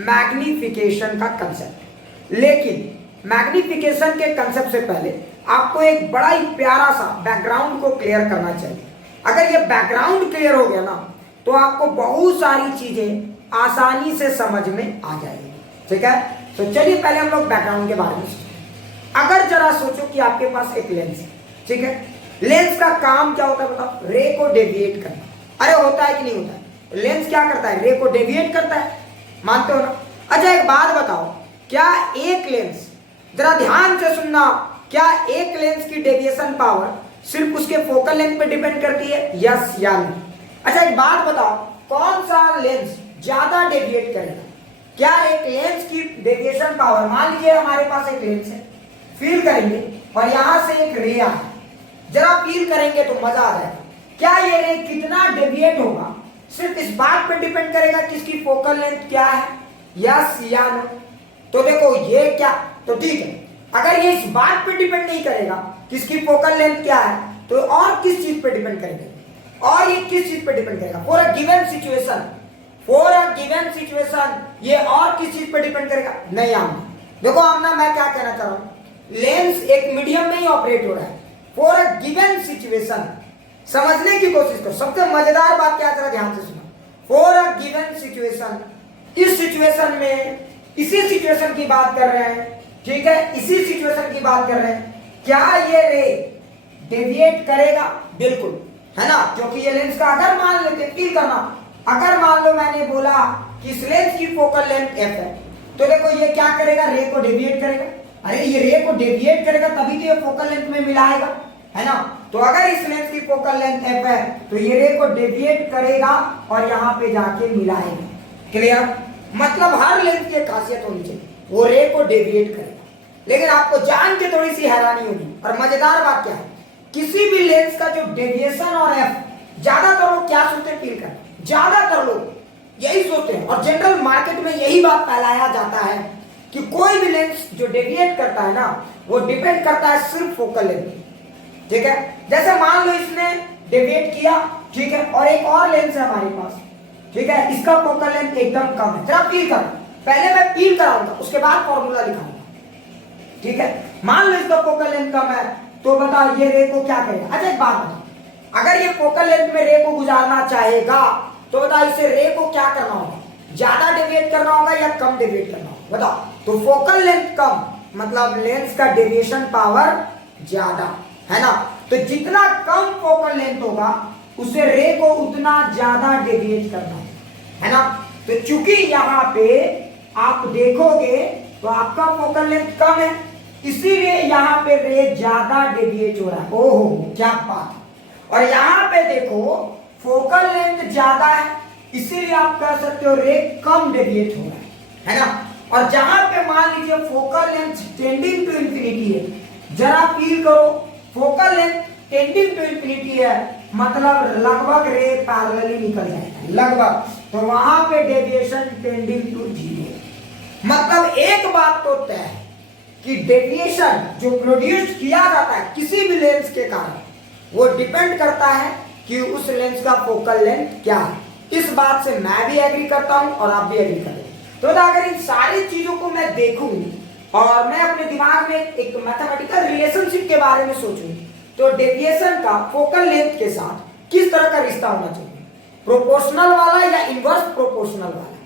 Magnification का concept. लेकिन magnification के कंसेप्ट से पहले आपको एक बड़ा ही प्यारा सा बैकग्राउंड को क्लियर करना चाहिए। अगर ये बैकग्राउंड क्लियर हो गया ना तो आपको बहुत सारी चीजें आसानी से समझ में आ जाएगी। ठीक है, तो चलिए पहले हम लोग बैकग्राउंड के बारे में सोचते हैं। अगर जरा सोचो कि आपके पास एक लेंस है, ठीक है, लेंस का काम क्या होता है बताओ? रे को डेविएट करना। अरे होता है कि नहीं होता है? लेंस क्या करता है? रे को डेविएट करता है, मानते हो ना? अच्छा एक बात बताओ, क्या एक लेंस, जरा ध्यान से सुनना, क्या एक लेंस की डेविएशन पावर सिर्फ उसके फोकल लेंथ पे डिपेंड करती है? यस या नो? अच्छा एक बात बताओ, कौन सा लेंस ज्यादा डेविएट करेगा? क्या एक लेंस की डेविएशन पावर, मान लीजिए हमारे पास एक लेंस है, फील करेंगे और यहां से एक रे है, जरा फील करेंगे तो मजा आ जाएगा। क्या ये रे कितना डेविएट होगा सिर्फ इस बात पे डिपेंड करेगा कि इसकी फोकल लेंथ क्या है? यस या नो? तो देखो ये क्या, तो ठीक है, अगर ये इस बात पे डिपेंड नहीं करेगा कि इसकी फोकल लेंथ क्या है, तो और किस चीज पे डिपेंड करेगा? और ये किस चीज पे डिपेंड करेगा? For a given situation, for a given situation ये और किस चीज पे डिपेंड करेगा? नहीं आमना। देखो आमना, मैं क्या कहना चाह रहा हूं, लेंस एक मीडियम में ही ऑपरेट हो रहा है फॉर अ गिवन सिचुएशन। समझने की कोशिश करो, सबसे मजेदार बात क्या, जरा ध्यान से सुनो। फॉर अ गिवन सिचुएशन, इस सिचुएशन में, इसी सिचुएशन की बात कर रहे हैं, ठीक है, इसी सिचुएशन की बात कर रहे हैं, क्या ये रे डेविएट करेगा? बिल्कुल, है ना, क्योंकि ये लेंस का, अगर मान लेते, फील करना, अगर मान लो मैंने बोला कि इस लेंस की फोकल लेंथ f है, तो देखो ये क्या करेगा? रे को डेविएट करेगा। अरे ये रे को डेविएट करेगा तभी तो ये फोकल लेंथ में मिलाएगा, है ना? तो अगर इस लेंस की फोकल लेंथ f है तो ये रे को डेविएट करेगा और यहाँ पे जाके मिलाएगा। क्लियर? मतलब हर लेंस की खासियत होनी चाहिए, वो रे को डेविएट करेगा। लेकिन आपको जान के थोड़ी सी हैरानी होगी, और मजेदार बात क्या है, किसी भी लेंस का जो डेविएशन और f, ज्यादातर लोग क्या सोचते हैं? फील कर, ज्यादातर लोग यही सोचते हैं, और जनरल मार्केट में यही बात फैलाया जाता है कि कोई भी लेंस जो डेविएट करता है ना, वो डिपेंड करता है सिर्फ फोकल लेंथ। ठीक है, जैसे मान लो इसने डेविएट किया, ठीक है, और एक और लेंस है हमारे पास, ठीक है, इसका फोकल लेंथ एकदम कम है। जरा फील कर, पहले मैं फील कराऊंगा उसके बाद फॉर्मूला लिखाऊंगा। ठीक है, मान लो इसका फोकल लेंथ कम है, तो बताओ ये रे को क्या करेगा? अच्छा एक बात बताओ, अगर ये फोकल लेंथ में रे को गुजारना चाहेगा तो बताओ इसे रे को क्या करना होगा? ज्यादा डेविएट करना होगा या कम डेविएट करना होगा? बताओ। तो फोकल लेंथ कम मतलब लेंस का डेविएशन पावर ज्यादा, है ना? तो जितना कम फोकल लेंथ होगा उसे रे को उतना ज्यादा डेविएट करना है ना? तो चूंकि यहाँ पे आप देखोगे तो आपका फोकल लेंथ कम है, इसीलिए यहाँ पे रे ज्यादा डेविएट हो रहा है। ओहो क्या बात! और यहाँ पे देखो फोकल लेंथ ज्यादा है, इसीलिए आप कह सकते हो रे कम डेविएट हो रहा है ना? और जहां पे मान लीजिए focal length tending to infinity है, जरा फील करो, focal length tending to infinity है, मतलब लगभग रे पैरेलली निकल जाएगा, लगभग। तो वहां पे डेविएशन टेंडिंग टू जीरो। मतलब एक बात तो तय है कि डेविएशन जो प्रोड्यूस किया जाता है किसी भी लेंस के कारण, वो डिपेंड करता है कि उस लेंस का फोकल लेंथ क्या है। इस बात से मैं भी एग्री करता हूं और आप भी एग्री करते हैं। तो अगर इन सारी चीजों को मैं देखूं और मैं अपने दिमाग में एक मैथमेटिकल रिलेशनशिप के बारे में सोचूं, तो डेविएशन का फोकल लेंथ के साथ किस तरह का रिश्ता होना चाहिए? प्रोपोर्शनल वाला या इनवर्स प्रोपोर्शनल वाला?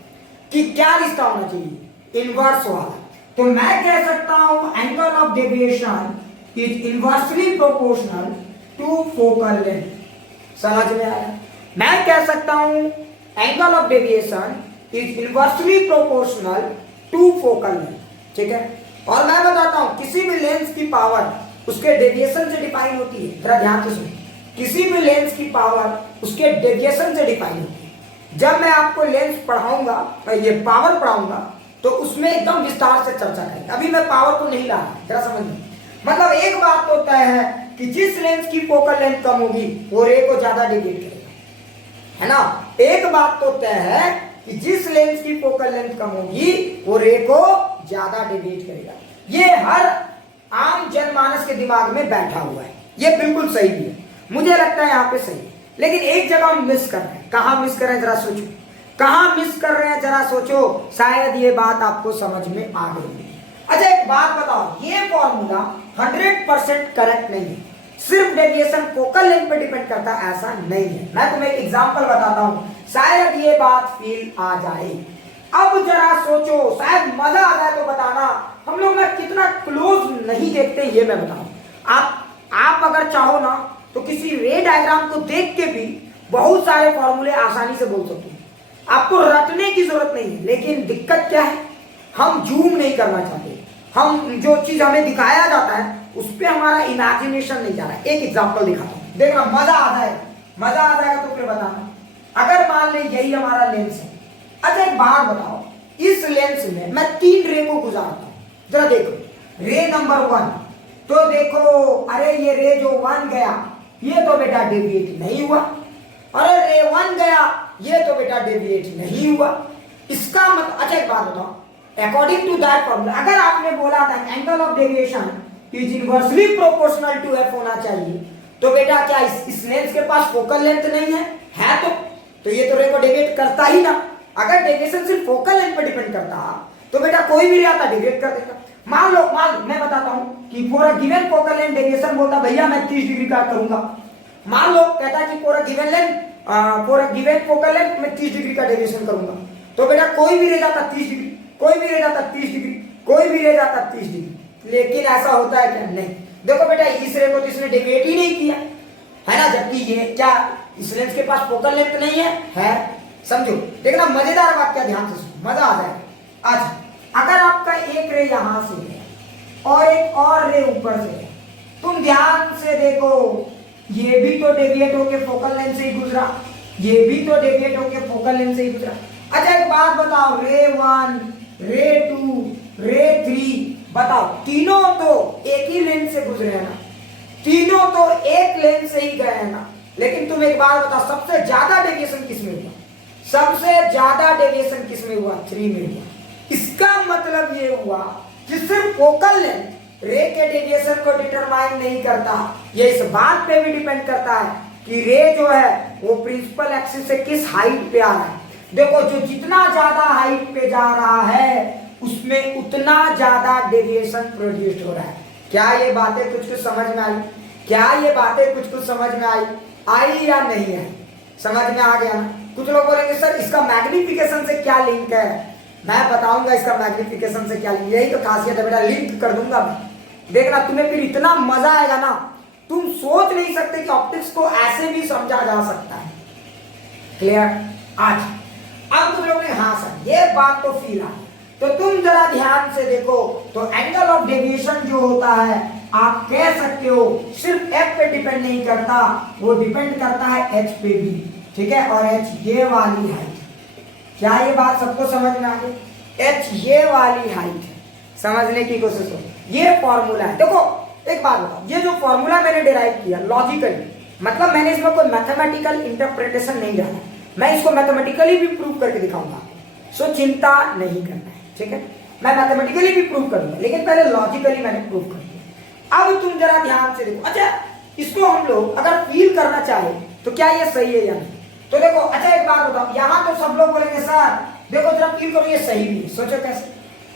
कि क्या रिश्ता होना चाहिए? इनवर्स वाला। तो मैं कह सकता हूं angle of deviation is inversely proportional to focal length. समझ में आया? मैं कह सकता हूं angle of deviation is inversely proportional to focal length. ठीक है, और मैं बताता हूं किसी भी लेंस की पावर उसके डेविएशन से डिफाइन होती है। जरा ध्यान से सुनिए, किसी भी लेंस की पावर उसके डेविएशन से डिफाइन होती है। जब मैं आपको लेंस पढ़ाऊंगा, मैं ये पावर पढ़ाऊंगा, तो उसमें एकदम विस्तार से चर्चा करेंगे। अभी मैं पावर को नहीं ला रहा, जरा समझिए। मतलब एक बात तो तय है कि जिस लेंस की फोकल लेंथ कम होगी वो रे को ज्यादा डेविएट करेगा, है ना? एक बात तो तय है कि जिस लेंस की फोकल लेंथ कम होगी वो रे को ज्यादा डेविएट करेगा। ये हर आम जनमानस के दिमाग में बैठा हुआ है, ये बिल्कुल सही भी है, मुझे लगता है यहाँ पे सही है। लेकिन एक जगह हम मिस कर रहे हैं। कहाँ मिस कर रहे हैं? जरा सोचो। कहां मिस कर रहे हैं जरा सोचो, शायद ये बात आपको समझ में आ गई। अच्छा एक बात बताओ, ये फॉर्मूला 100% करेक्ट नहीं है, सिर्फ डेविएशन फोकल लेंथ पे डिपेंड करता है ऐसा नहीं है। मैं तुम्हें एक एग्जांपल बताता हूं, शायद ये बात फील आ जाए। अब जरा सोचो, शायद मजा आ जाए तो बताना, हम लोग ना कितना क्लोज नहीं देखते ये मैं बताऊं। आप अगर चाहो ना तो किसी रे डायग्राम को देख के भी बहुत सारे फॉर्मूले आसानी से बोल सकते हैं, आपको रटने की जरूरत नहीं है। लेकिन दिक्कत क्या है, हम जूम नहीं करना चाहते, हम जो चीज हमें दिखाया जाता है उस पर हमारा इमेजिनेशन नहीं जा रहा है। एक एग्जांपल दिखाता हूं, देखना मजा आ जाएगा तो फिर बताना। अगर मान ले यही हमारा लेंस है, अच्छा एक बात बताओ, इस लेंस में मैं 3 रे को गुजारता हूं, जरा देखो रे नंबर 1, तो देखो अरे ये रे जो 1 गया ये तो बेटा डेविएट नहीं हुआ, अरे रे 1 गया ये तो बेटा डेविएट नहीं हुआ। इसका मतलब, अच्छा एक बात बताओ, अकॉर्डिंग टू दैट फॉर्मूला अगर आपने बोला था angle of deviation is inversely proportional to F होना चाहिए, तो बेटा क्या इस लेंस के पास फोकल लेंथ नहीं है तो ये तो रे को डेविएट करता ही ना। अगर डेविएशन सिर्फ फोकल लेंथ पर डिपेंड करता तो बेटा कोई भी रे आता डेविएट कर देगा। मान लो मैं बताता हूं कि for a given focal length deviation बोलता भैया मैं 30 डिग्री का करूंगा। मान लो कहता कि for a given focal length मैं 30 डिग्री का डेविएशन करूंगा, तो बेटा कोई भी रे जाता 30 डिग्री, कोई भी रह जाता 30 डिग्री, कोई भी रह जाता 30 डिग्री। लेकिन ऐसा होता है क्या? नहीं। देखो बेटा इस रे को तो इसने डेविएट ही नहीं किया है ना, जबकि ये क्या इस लेंस के पास फोकल लेंथ नहीं है समझो। देखना मजेदार बात, क्या ध्यान से सुनो, मजा आ जाएगा। अच्छा अगर आपका एक रे यहां से है और एक और रे ऊपर से है, तुम ध्यान से देखो, ये भी तो डेविएट होके फोकल लेंथ से ही गुजरा, ये भी तो डेविएट होके फोकल लेंथ से ही गुजरा। अच्छा एक बात बताओ, रे 1, रे 2, रे 3, बताओ तीनों तो एक ही लेंथ से गुजरे हैं ना, तीनों तो एक लेंथ से ही गए हैं ना। लेकिन तुम एक बात बताओ, सबसे ज्यादा डेविएशन किसमें हुआ? सबसे ज्यादा डेविएशन किसमें हुआ? 3 में हुआ। इसका मतलब ये हुआ कि सिर्फ फोकल लेंथ रे के डेविएशन को डिटरमाइन नहीं करता, ये इस बात पे भी डिपेंड करता है कि रे जो है वो प्रिंसिपल एक्सिस से किस हाइट पे आ रहा है। देखो जो जितना ज्यादा हाइट पे जा रहा है उसमें उतना ज्यादा डेविएशन प्रोड्यूस हो रहा है। क्या ये बातें कुछ समझ में आई? क्या ये बातें कुछ समझ में आई या नहीं आई? समझ में आ गया ना? कुछ लोग बोलेंगे सर इसका मैग्निफिकेशन से क्या लिंक है? मैं बताऊंगा इसका मैग्निफिकेशन से क्या लिंक, यही तो खासियत है बेटा, लिंक कर दूंगा मैं। देखना तुम्हें फिर इतना मजा आएगा ना, तुम सोच नहीं सकते कि ऑप्टिक्स को ऐसे भी समझा जा सकता है। क्लियर? आज अब तुम लोग ने हाँ सर ये बात तो फील आई, तो तुम जरा ध्यान से देखो, तो एंगल ऑफ डेविएशन जो होता है आप कह सकते हो सिर्फ एफ पे डिपेंड नहीं करता, वो डिपेंड करता है एच पे भी, ठीक है। और एच ये वाली हाइट, क्या ये बात सबको समझ में आ गई? एच ये वाली हाइट है, समझने की कोशिश करो, ये फॉर्मूला है। देखो एक बात बताओ, ये जो फॉर्मूला मैंने डिराइव किया लॉजिकली, मतलब मैंने इसमें कोई मैथमेटिकल इंटरप्रिटेशन नहीं डाला, मैं इसको मैथमेटिकली भी प्रूव करके दिखाऊंगा, सो चिंता नहीं करना है, ठीक है। मैं मैथमेटिकली भी प्रूव करूंगा, लेकिन पहले लॉजिकली मैंने प्रूव कर दिया। अब तुम जरा ध्यान से देखो, अच्छा इसको हम लोग अगर फील करना चाहे तो क्या ये सही है या नहीं? तो देखो अच्छा एक बात बताओ, यहां तो सब लोग बोलेंगे सर देखो जरा फील करो ये सही भी है, सोचो कैसे।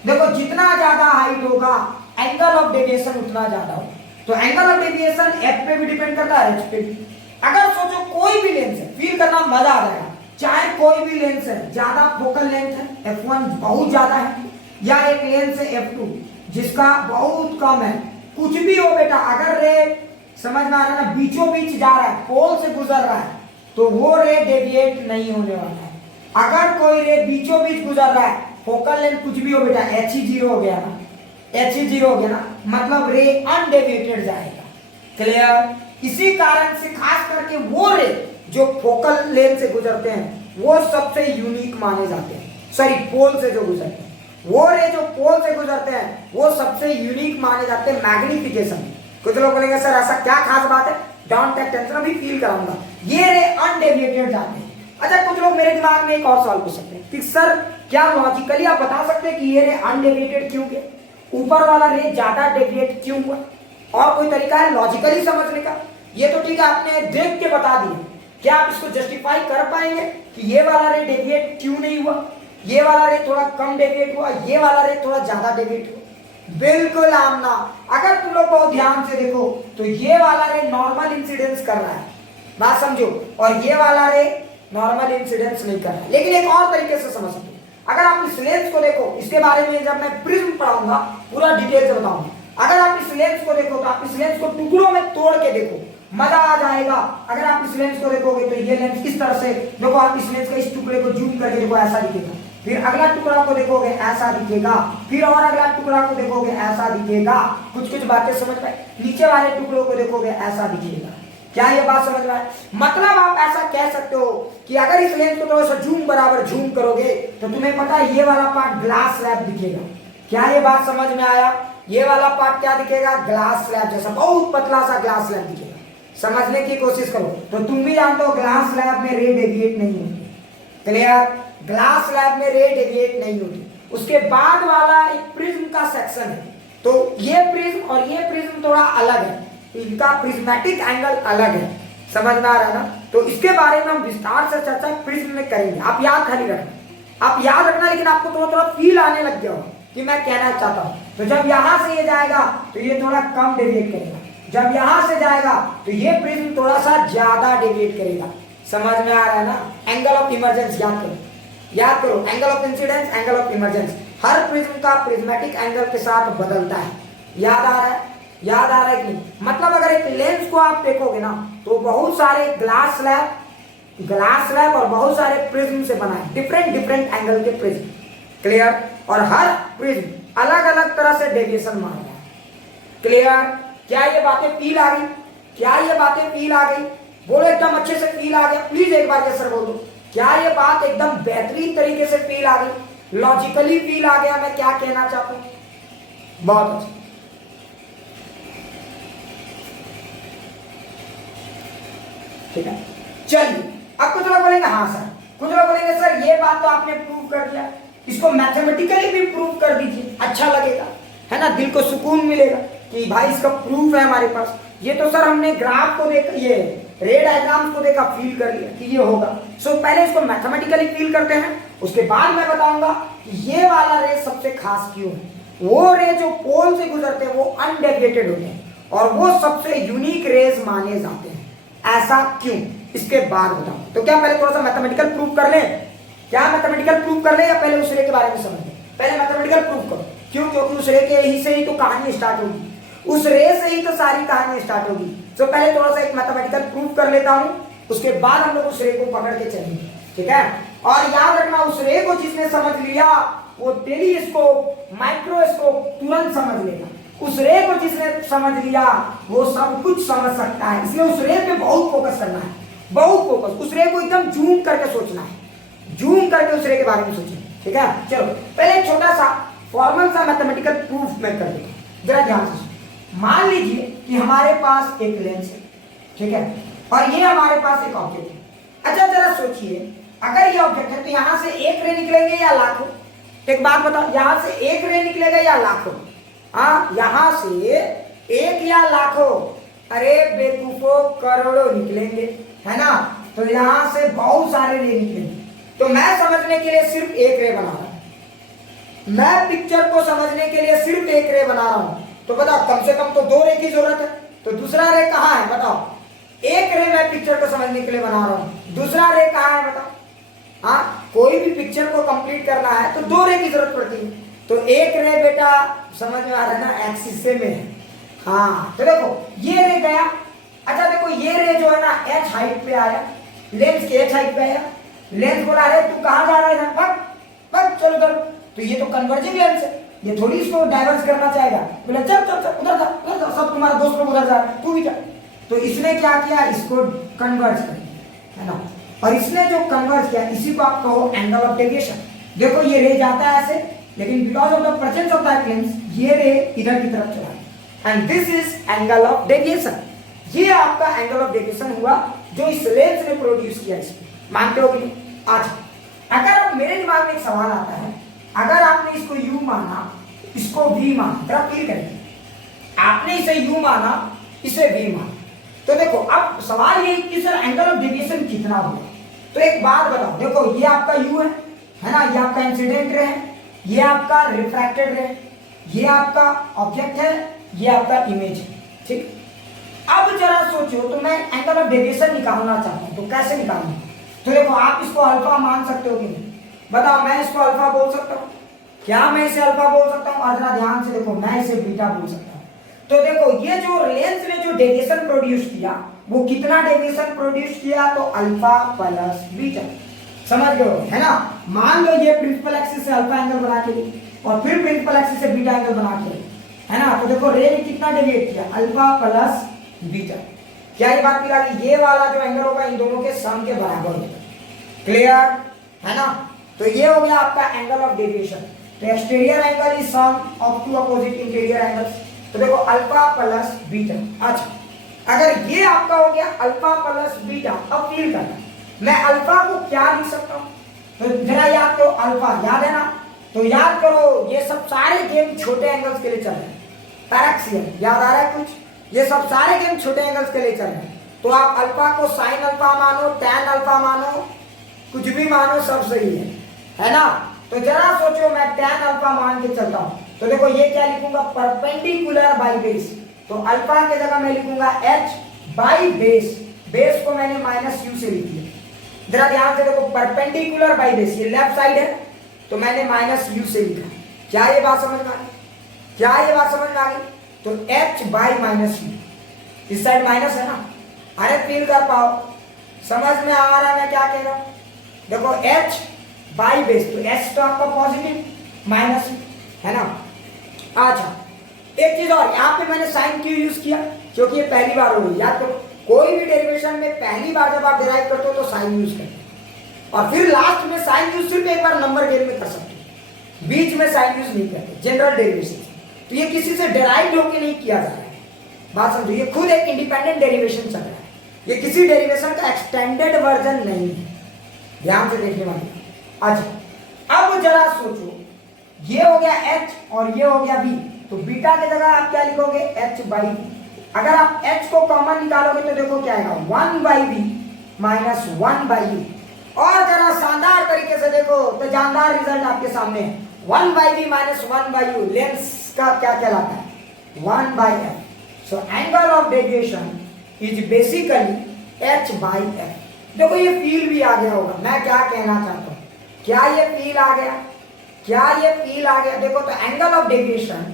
देखो जितना ज्यादा हाइट होगा एंगल ऑफ डेविएशन उतना ज्यादा होगा, तो एंगल ऑफ डेविएशन एफ पे भी डिपेंड करता है, एच पे भी। अगर सोचो कोई भी लेंस है, फील करना मजा आ जाएगा, चाहे कोई भी लेंस है, ज्यादा फोकल लेंथ है f1 बहुत ज्यादा है, या एक लेंस है f2 जिसका बहुत कम है, कुछ भी हो बेटा, अगर रे समझ में आ रहा है ना, बीचों बीच जा रहा है, पोल से गुजर रहा है, तो वो रे डेविएट नहीं होने वाला है। अगर कोई रे बीचों बीच गुजर रहा है, फोकल लेंथ कुछ भी हो बेटा, एच ही 0 हो गया ना, एच ही 0 हो गया ना, मतलब रे अनडेविएटेड जाएगा। क्लियर? इसी कारण से खास करके वो रे जो फोकल लेंथ से गुजरते हैं वो सबसे यूनिक माने जाते हैं, सॉरी पोल से जो गुजरते हैं, वो रे जो पोल से गुजरते हैं वो सबसे यूनिक माने जाते हैं मैग्निफिकेशन। कुछ लोग बोलेंगे सर ऐसा क्या खास बात है, डोंट टेक टेंशन, अभी फील कराऊंगा। ये रे अनडेविएटेड जाते हैं। अच्छा कुछ लोग मेरे दिमाग में एक और सवाल पूछ सकते हैं कि सर क्या लॉजिकली आप बता सकते हैं कि ये रे अनडेविएटेड क्यों गया, ऊपर वाला रे ज्यादा डेविएट क्यों हुआ? और कोई तरीका है लॉजिकली समझने का? ये तो ठीक है आपने देख के बता दिया, क्या आप इसको जस्टिफाई कर पाएंगे कि ये वाला रे डेविएट क्यों नहीं हुआ, ये वाला रे थोड़ा कम डेविएट हुआ, ये वाला रे थोड़ा ज्यादा डेविएट हुआ? बिल्कुल आमना। अगर तुम लोग बहुत ध्यान से देखो तो ये वाला रे नॉर्मल इंसिडेंस कर रहा है, बात समझो, और ये वाला रे नॉर्मल इंसिडेंस नहीं कर रहा है। लेकिन एक और तरीके से समझ सकते हो, अगर आप इस लेंस को देखो, इसके बारे में जब मैं प्रिज्म पढ़ाऊंगा पूरा डिटेल से बताऊंगा। अगर आप इस लेंस को देखो तो आप इस लेंस को टुकड़ों में तोड़ के देखो, मजा आ जाएगा। अगर आप इस लेंस को देखोगे तो ये लेंस इस तरह से देखो, आप इस लेंस के इस टुकड़े को जूम करके देखो, ऐसा दिखेगा। फिर अगला टुकड़ा को देखोगे ऐसा दिखेगा, फिर और अगला टुकड़ा को देखोगे ऐसा दिखेगा। कुछ कुछ बातें समझ पाए? नीचे वाले टुकड़ों को देखोगे ऐसा दिखेगा। क्या ये बात समझ में आए? मतलब आप ऐसा कह सकते हो कि अगर इस लेंस को थोड़ा सा जूम बराबर जूम करोगे तो तुम्हें पता है ये वाला पार्ट ग्लास स्लैब दिखेगा। क्या ये बात समझ में आया? ये वाला पार्ट क्या दिखेगा? ग्लास स्लैब जैसा, बहुत पतला सा ग्लास स्लैब दिखेगा। समझने की कोशिश करो। तो तुम भी जानते हो ग्लास स्लैब में रे डेविएट नहीं होती। क्लियर? ग्लास स्लैब में रे डेविएट नहीं होती। उसके बाद वाला एक प्रिज्म का सेक्शन है, तो ये प्रिज्म और ये प्रिज्म थोड़ा अलग है, इनका प्रिज्मेटिक एंगल अलग है। समझ में आ रहा है ना? तो इसके बारे में हम विस्तार से चर्चा प्रिज्म में करेंगे। आप याद खाली रखना, आप याद रखना, लेकिन आपको थोड़ा थोड़ा फील आने लग गया होगा कि मैं कहना चाहता हूं। तो जब यहां से ये जाएगा तो ये थोड़ा कम डेविएट करेगा, जब यहां से जाएगा तो ये प्रिज्म थोड़ा सा ज्यादा डेविएट करेगा। समझ में आ रहा है ना? एंगल ऑफ इमर्जेंस याद करो, याद करो, angle of incidence, angle of emergence, her prism का प्रिज्मेटिक एंगल के साथ बदलता है। याद आ रहा है? याद आ रहा है कि नहीं? मतलब अगर एक लेंस को आप देखोगे ना तो बहुत सारे ग्लास स्लैब और बहुत सारे प्रिज्म से बना है, डिफरेंट डिफरेंट एंगल के प्रिज्म। क्लियर? और हर प्रिज्म अलग अलग तरह से डेविएशन मार रहा है। क्लियर? क्या ये बातें फील आ गई? क्या ये बातें फील आ गई? बोलो एकदम अच्छे से फील आ गया? प्लीज एक बार यस सर बोल दो। क्या ये बात एकदम बेहतरीन तरीके से फील आ गई? लॉजिकली फील आ गया मैं क्या कहना चाहता हूं? बहुत अच्छा। ठीक है, चलिए अब कुछ लोग बोलेंगे हाँ सर, कुछ लोग बोलेंगे सर ये बात तो आपने प्रूव कर दिया, इसको मैथमेटिकली भी प्रूव कर दीजिए, अच्छा लगेगा, है ना, दिल को सुकून मिलेगा कि भाई इसका प्रूफ है हमारे पास। ये तो सर हमने ग्राफ को देखा, ये रे डायग्राम्स को देखा, फील कर लिया कि ये होगा। सो पहले इसको मैथमेटिकली फील करते हैं, उसके बाद मैं बताऊंगा कि ये वाला रे सबसे खास क्यों है। वो रे जो पोल से गुजरते हैं वो अनडेविएटेड होते हैं और वो सबसे यूनिक रेज माने जाते हैं। ऐसा क्यों, इसके बाद बताऊं। तो क्या पहले थोड़ा सा मैथमेटिकल प्रूफ कर ले? क्या मैथमेटिकल प्रूफ कर ले या पहले उस रे के बारे में समझ ले? पहले मैथमेटिकल प्रूफ करो। क्यों? क्योंकि उस रे के ही से ही तो कहानी स्टार्ट होगी, उस रे से ही तो सारी कहानी स्टार्ट होगी। तो पहले थोड़ा सा एक मैथमेटिकल प्रूफ कर लेता हूं, उसके बाद हम लोग उस रे को पकड़ के चलेंगे। ठीक है? और याद रखना, उस रे को जिसने समझ लिया वो टेलीस्कोप, माइक्रोस्कोप तुरंत समझ लेगा। उस रे को जिसने समझ लिया वो सब कुछ समझ सकता है। इसलिए उस रे पे बहुत फोकस करना है, बहुत फोकस। उस रे को एकदम जूम करके सोचना है, जूम करके उस रे के बारे में सोचना। ठीक है? चलो पहले एक छोटा सा फॉर्मल सा मैथमेटिकल प्रूफ मैं कर देता हूं, जरा ध्यान से। मान लीजिए कि हमारे पास एक लेंस है, ठीक है, और ये हमारे पास एक ऑब्जेक्ट है। अच्छा जरा सोचिए, अगर ये ऑब्जेक्ट है तो यहां से एक रे निकलेंगे या लाखों? एक बात बताओ, यहां से एक रे निकलेगा या लाखों? हाँ, यहां से एक या लाखों? अरे बेवकूफों, करोड़ों निकलेंगे, है ना? तो यहां से बहुत सारे रे निकलेंगे। तो मैं समझने के लिए सिर्फ एक रे बना रहा हूं, मैं पिक्चर को समझने के लिए सिर्फ एक रे बना रहा हूं। तो बताओ कम से कम तो दो रे की जरूरत है, तो दूसरा रे कहां है बताओ? एक रे मैं पिक्चर को समझने के लिए बना रहा हूं, दूसरा रे कहां है बताओ? हाँ, कोई भी पिक्चर को कंप्लीट करना है तो दो रे की जरूरत पड़ती है। तो एक रे बेटा समझ में आ रहा है ना, एक्सिस से में है। हाँ, तो देखो ये रे गया। अच्छा देखो ये रे जो है ना h हाइट पे आया, लेंस के h हाइट पे आया। लेंस बोला रहे तू कहां जा रहा है? बस चलो उधर। तो ये तो कन्वर्जिंग लेंस है, ये थोड़ी इसको डाइवर्स करना चाहेगा। बोला चल चल चल उधर जा, उधर जा, सब तुम्हारा दोस्त लोग उधर जा रहे हैं, तू भी जा। तो इसने क्या किया? इसको कन्वर्ज कर दिया, है ना? और इसने जो कन्वर्ज किया इसी को आप कहो एंगल ऑफ डेविएशन। देखो ये रे जाता है ऐसे, लेकिन because of the presence of that lens ये रे इधर की तरफ चला, and this is angle of deviation. ये आपका एंगल ऑफ डेविएशन हुआ जो इस लेंस ने प्रोड्यूस किया। इसको मानते हो कि नहीं? आज अगर अब मेरे दिमाग में एक सवाल आता है, अगर आपने इसको यू माना, इसको वी माना, जरा फील करें, आपने इसे यू माना, इसे वी माना, तो देखो अब सवाल ये कि सर एंगल ऑफ डेविएशन कितना होगा। तो एक बात बताओ, देखो ये आपका यू है ना, ये आपका इंसिडेंट रे है, ये आपका रिफ्रैक्टेड रे, ये आपका ऑब्जेक्ट है, ये आपका इमेज है, ठीक। अब जरा सोचो, तो मैं एंगल ऑफ डेविएशन निकालना चाहता हूं, तो कैसे निकालूंगा। तो देखो आप इसको अल्फा मान सकते हो कि नहीं, बताओ। मैं इसको अल्फा बोल सकता हूं क्या, मैं इसे अल्फा बोल सकता हूं। और जरा ध्यान से देखो, मैं इसे बीटा बोल सकता हूं। तो देखो ये जो लेंस ने जो डेविएशन प्रोड्यूस किया, वो कितना डेविएशन प्रोड्यूस किया, तो अल्फा प्लस बीटा, समझ गए है ना। मान लो ये प्रिंसिपल एक्सिस से अल्फा एंगल बना के ली और फिर प्रिंसिपल एक्सिस से बीटा एंगल बना के ली, है ना। तो देखो रे ने कितना डेविएट किया, अल्फा प्लस बीटा। क्या ये बात मिला कि ये वाला जो एंगल होगा इन दोनों के सम के बराबर होगा, क्लियर है ना। तो ये हो गया आपका एंगल ऑफ डेविएशन। तो exterior angle is sum of two opposite interior angles. तो देखो अल्फा प्लस बीटा। अच्छा, अगर ये आपका हो गया अल्फा प्लस बीटा, अब फील करना मैं अल्फा को क्या लिख सकता हूं। तो जरा याद करो, अल्फा याद है ना, तो याद करो ये सब सारे गेम छोटे एंगल्स के लिए चल रहे हैं। पैरेक्सियन याद आ रहा है कुछ, ये सब सारे गेम छोटे एंगल्स के लिए चल रहे हैं। तो आप अल्फा को साइन अल्फा मानो, टैन अल्फा मानो, कुछ भी मानो, सब सही है ना। तो जरा सोचो, मैं टैन अल्फा मान के चलता हूं, तो देखो ये क्या लिखूंगा, परपेंडिकुलर बाई बेस। तो अल्फा के जगह मैं लिखूंगा h बाई बेस, बेस को मैंने माइनस यू से लिख दिया। जरा ध्यान से देखो, परपेंडिकुलर बाई बेस, ये लेफ्ट साइड है तो मैंने माइनस यू से लिखा। क्या ये बात समझ में आ गई, क्या ये बात समझ में आ गई। तो h बाई माइनस यू, इस साइड माइनस है ना, अरे फील कर पाओ, समझ में आ रहा है मैं क्या कह रहा हूं। देखो h बाई बेस, तो h तो आपका पॉजिटिव, माइनस है ना। अच्छा, एक चीज और, यहाँ पे मैंने साइन क्यों यूज किया, क्योंकि ये पहली बार हो रही। याद करो, कोई भी डेरिवेशन में पहली बार जब आप डिराइव करते हो तो साइन यूज करते हो, और फिर लास्ट में साइन यूज सिर्फ एक बार नंबर गेम में कर सकते हो, बीच में साइन यूज नहीं करते जनरल डेरिवेशन। तो ये किसी से डिराइव होकर नहीं किया जा रहा है, बात समझो, ये खुद एक इंडिपेंडेंट डेरिवेशन चल रहा है, ये किसी डेरिवेशन का एक्सटेंडेड वर्जन नहीं है, ध्यान से देखने वाली। अच्छा, अब जरा सोचो, ये हो गया h और ये हो गया b, तो बीटा की जगह आप क्या लिखोगे, h बाई b। अगर आप h को कॉमन निकालोगे तो देखो क्या आएगा, 1 by B minus 1 by U. और जरा शानदार तरीके से देखो तो जानदार रिजल्ट आपके सामने है, 1 by B minus 1 by U lens का क्या कहलाता है, 1 by F. So angle of deviation is basically h by F. देखो ये फील भी आ गया होगा, मैं क्या कहना चाहता हूं, क्या ये फील आ गया, क्या ये फील आ गया। देखो तो angle of deviation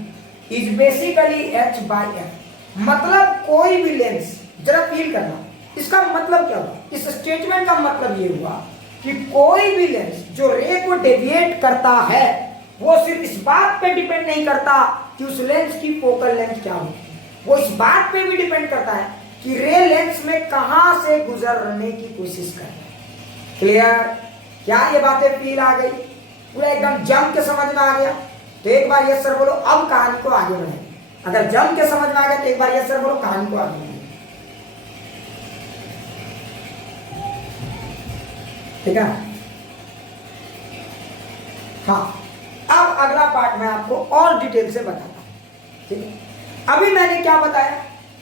is basically h by F, मतलब कोई भी लेंस, जरा फील करना, इसका मतलब क्या हुआ, इस स्टेटमेंट का मतलब ये हुआ कि कोई भी लेंस जो रे को डेविएट करता है वो सिर्फ इस बात पे डिपेंड नहीं करता कि उस लेंस की फोकल लेंथ क्या होगी, वो इस बात पे भी डिपेंड करता है कि रे लेंस में कहां से गुजरने की कोशिश कर रहा है। क्लियर, क्या ये बातें फील आ गई, पूरा एकदम जम के समझ में आ गया। तो एक बार यस सर बोलो, अब कहानी को आगे बढ़ाएं। अगर जम के समझ में आ गया तो एक बार यस सर बोलो, कहानी को आगे बढ़ाएं। ठीक है, हाँ। अब अगला पार्ट मैं आपको और डिटेल से बताता हूं, ठीक है। अभी मैंने क्या बताया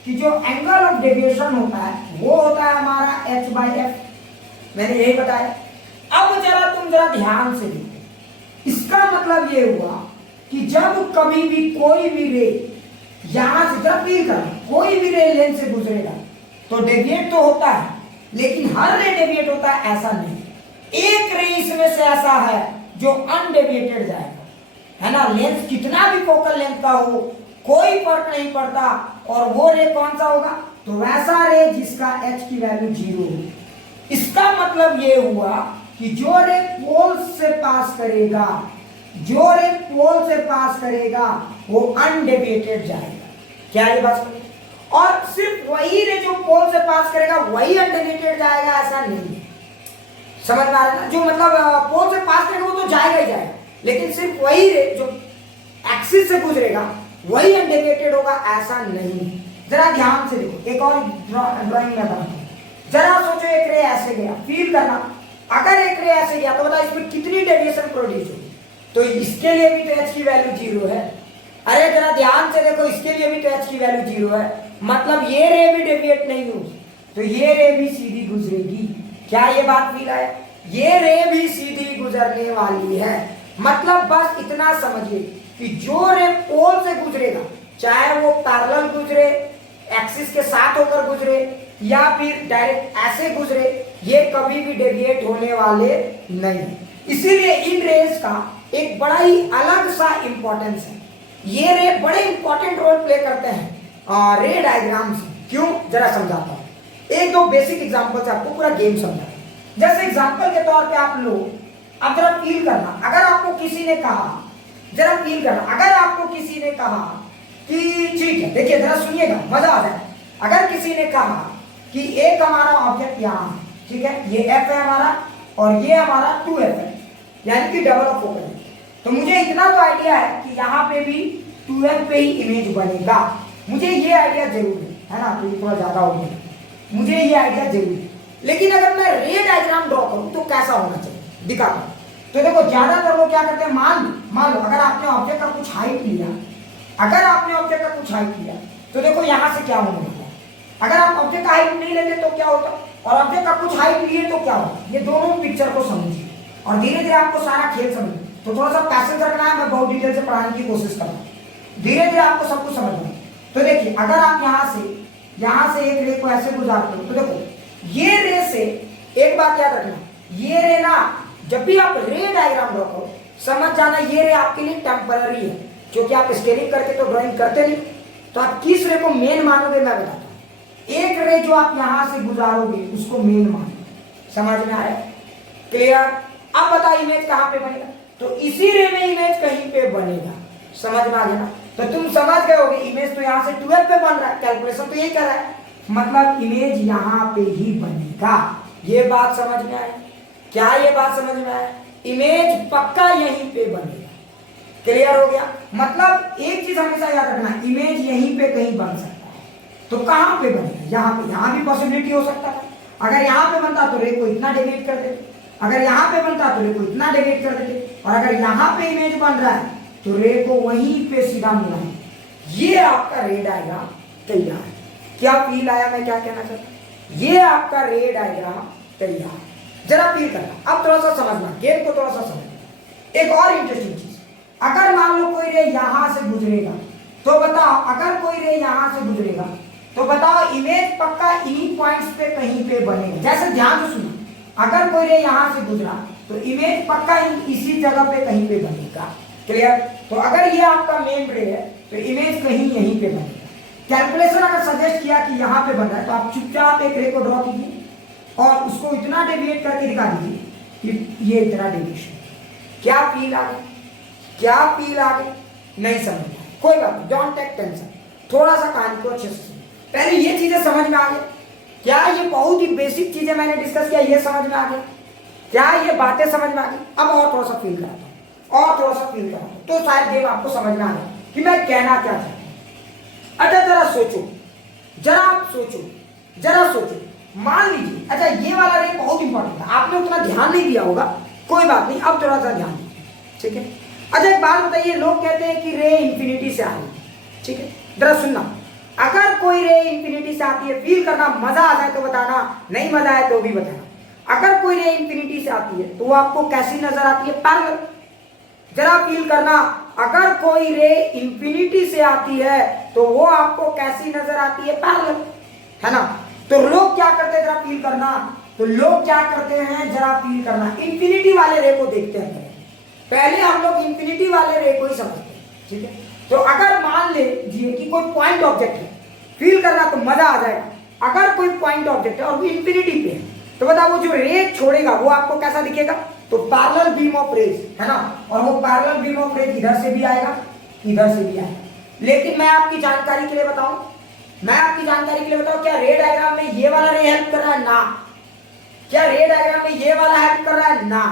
कि जो एंगल ऑफ डेविएशन होता है वो होता है हमारा h बाई एफ, मैंने यही बताया। अब जरा तुम जरा ध्यान से देखो, इसका मतलब ये हुआ कि जब कभी भी कोई भी रे यहां से, जब फील करना, कोई भी रे लेंस से गुजरेगा तो डेविएट तो होता है, लेकिन हर रे डेविएट होता है ऐसा नहीं। एक रे इसमें से ऐसा है जो अनडेविएटेड जाएगा, है ना। लेंस कितना भी फोकल लेंथ का हो कोई फर्क नहीं पड़ता, और वो रे कौन सा होगा, तो वैसा रे जिसका h की वैल्यू 0 हो। इसका मतलब ये हुआ कि जो रे पोल से पास करेगा, जो रे पोल से पास करेगा वो अनडेविएटेड जाएगा। क्या ये बात समझ, और सिर्फ वही रे जो पोल से पास करेगा वही अनडेविएटेड जाएगा ऐसा नहीं, समझ में आ रहा है। जो मतलब पोल से पास करेगा वो तो जाएगा ही जाएगा, लेकिन सिर्फ वही रे जो एक्सिस से गुजरेगा वही अनडेविएटेड होगा ऐसा नहीं। जरा ध्यान से देखो, एक और ड्राइंग में बनाता हूं, जरा सोचो, एक रे ऐसे गया, फील करना, अगर एक रे ऐसे गया तो बताओ इसमें कितनी डेविएशन प्रोड्यूस होगी। तो इसके लिए भी तो h की वैल्यू 0 है, अरे जरा ध्यान से देखो, इसके लिए भी तो एच की वैल्यू 0 है, मतलब ये रे भी डेविएट नहीं हुई तो ये रे भी सीधी गुजरेगी। क्या ये बात फील आया? ये रे भी सीधी गुजरने वाली है। मतलब बस इतना समझिए कि जो रे पोल से गुजरेगा, चाहे वो पैरेलल गुजरे, एक्सिस के साथ होकर गुजरे या फिर डायरेक्ट ऐसे गुजरे, ये कभी भी डेविएट होने वाले नहीं। इसीलिए इन रेस का एक बड़ा ही अलग सा इंपॉर्टेंस है। ये रे बड़े इंपॉर्टेंट रोल प्ले करते हैं रे डायग्राम से। क्यों, जरा समझाता हूं। एक दो बेसिक एग्जांपल से आपको पूरा गेम समझाता हूं। जैसे एग्जांपल के तौर पे आप लोग अब जरा फील करना, अगर आपको किसी ने कहा, जरा फील करना, अगर आपको किसी ने कहा कि ठीक है, देखिए जरा सुनिएगा, मजा आ जाए। अगर किसी ने कहा कि एक हमारा ऑब्जेक्ट यहाँ है, ठीक है, ये एफ है हमारा और ये हमारा 2f है, यानी कि डबल ऑफ फोकल है, तो मुझे इतना तो आइडिया है कि यहाँ पे भी 2f पे ही इमेज बनेगा। मुझे ये आइडिया जरूर है ना, तो ये थोड़ा ज्यादा हो गया, मुझे ये आइडिया जरूर है। लेकिन अगर मैं रे डायग्राम ड्रॉ करूं तो कैसा होना चाहिए, दिखाता हूं। तो देखो ज्यादातर लोग क्या करते हैं, मान लो अगर आपने ऑब्जेक्ट का कुछ हाइट लिया, अगर आपने ऑब्जेक्ट का कुछ हाइट लिया तो देखो यहां से क्या होने वाला है। अगर आप ऑब्जेक्ट का हाइट नहीं लेते तो क्या होता, और ऑब्जेक्ट का कुछ हाइट लिए तो क्या होता। ये दोनों पिक्चर को समझिए और धीरे धीरे आपको सारा खेल समझिए। तो थोड़ा सा पैसेज रखना है, मैं बहुत डिटेल से पढ़ाने की कोशिश कर रहा हूं, धीरे धीरे आपको सब कुछ समझना है। तो देखिए अगर आप यहां से एक रे को ऐसे गुजारते हो तो देखो ये रे से, एक बात याद रखना, ये रे ना, जब भी आप रे डायग्राम ड्रॉ करो समझ जाना ये रे आपके लिए टेम्पररी है, क्योंकि आप स्केलिंग करके तो ड्राइंग करते नहीं। तो आप किस रे को मेन मानोगे मैं बताता हूं। एक रे जो आप यहां से गुजारोगे उसको मेन मानो। समझ में आया? क्लियर? अब बताओ इमेज कहां पे बनेगा, तो इसी रे में इमेज कहीं पे बनेगा। समझ में आ गया ना? तो तुम समझ गए होगे इमेज तो यहां से 12 पे बन रहा है, कैलकुलेशन तो यही कर रहा है, मतलब इमेज यहां पे ही बनेगा। ये बात समझ में आया? क्या ये बात समझ में आया? इमेज पक्का यहीं पे बनेगा। क्लियर हो गया? मतलब एक चीज हमेशा याद रखना, इमेज यहीं पे कहीं बन सकता है। तो कहां पे बनेगा? यहां पे। यहां भी पॉसिबिलिटी हो सकता है, अगर यहां पे बनता तो रे को इतना डेविएट कर देते, अगर यहां पे बनता तो रे को इतना डेविएट कर देते, और अगर यहां पे इमेज बन रहा है तो रे को वहीं पे सीधा मिला है। ये आपका रे डायग्राम तैयार है। क्या फील आया मैं क्या कहना चाहता? ये आपका रे डायग्राम तैयार है। जरा फील करना, अब थोड़ा सा समझना, गेम को थोड़ा सा समझना। एक और इंटरेस्टिंग चीज, अगर मान लो कोई रे यहां से गुजरेगा तो बताओ, अगर कोई रे यहां से गुजरेगा तो बताओ इमेज पक्का इन्हीं पॉइंट्स पे कहीं पे बनेगा। जैसे ध्यान से सुनो, अगर कोई रे यहां से गुजरा तो इमेज पक्का इसी जगह पे कहीं पे बनेगा। क्लियर? तो अगर ये आपका मेन रे है तो इमेज कहीं यहीं पे बनेगा। कैलकुलेशन अगर सजेस्ट किया कि यहां पे बन रहा है तो आप चुपचाप एक रे को ड्रॉ कीजिए और उसको इतना डेविएट करके दिखा दीजिए कि ये इतना डेविएशन। क्या फील आ गया? क्या फील आ गया? नहीं समझ में? कोई बात नहीं, डोंट टेक टेंशन, थोड़ा सा कहानी को अच्छे से सुनो। पहले ये चीजें समझ में आ गई? क्या ये बहुत ही बेसिक चीजें मैंने डिस्कस किया, ये समझ में आ गया? क्या ये बातें समझ में आ गई? अब और थोड़ा सा फील कराता हूं, और थोड़ा सा फील कराता हूं, तो शायद गेम आपको समझ में आ गया कि मैं कहना क्या चाहता हूं। अच्छा जरा सोचो, जरा आप सोचो, जरा सोचो, मान लीजिए, अच्छा ये वाला रे बहुत इंपॉर्टेंट है, आपने उतना ध्यान नहीं दिया होगा, कोई बात नहीं, अब थोड़ा सा ध्यान दीजिए, ठीक है? अच्छा एक बात बताइए, लोग कहते हैं कि रे इंफिनिटी से आ रही है, ठीक है? जरा सुनना, अगर कोई रे इंफिनिटी से आती है, फील करना, मजा आ जाए तो बताना, नहीं मजा आए तो भी बताना। अगर कोई रे इंफिनिटी से आती है तो वो आपको कैसी नजर आती है? पैरेलल। जरा फील करना, अगर कोई रे इंफिनिटी से आती है तो वो आपको कैसी नजर आती है? पैरेलल, है ना? तो लोग क्या करते हैं, जरा फील करना, तो लोग क्या करते हैं, जरा फील करना, इंफिनिटी वाले रे को देखते हैं। पहले हम लोग इंफिनिटी वाले रे को ही समझते हैं, ठीक है? तो अगर मान लीजिए कि कोई पॉइंट ऑब्जेक्ट है, फील करना तो मजा आ जाएगा। अगर कोई पॉइंट ऑब्जेक्ट है और वो इंफिनिटी पे है तो बताओ वो जो रे छोड़ेगा वो आपको कैसा दिखेगा? तो पैरेलल बीम ऑफ रेज, है ना? और वो पैरेलल बीम ऑफ रेज इधर से भी आएगा, इधर से भी आएगा। लेकिन मैं आपकी जानकारी के लिए बताऊं, मैं आपकी जानकारी के लिए बताऊं, क्या रे डायग्राम में ये वाला रे हेल्प कर रहा है? ना। क्या रे डायग्राम में ये वाला हेल्प कर रहा है? ना।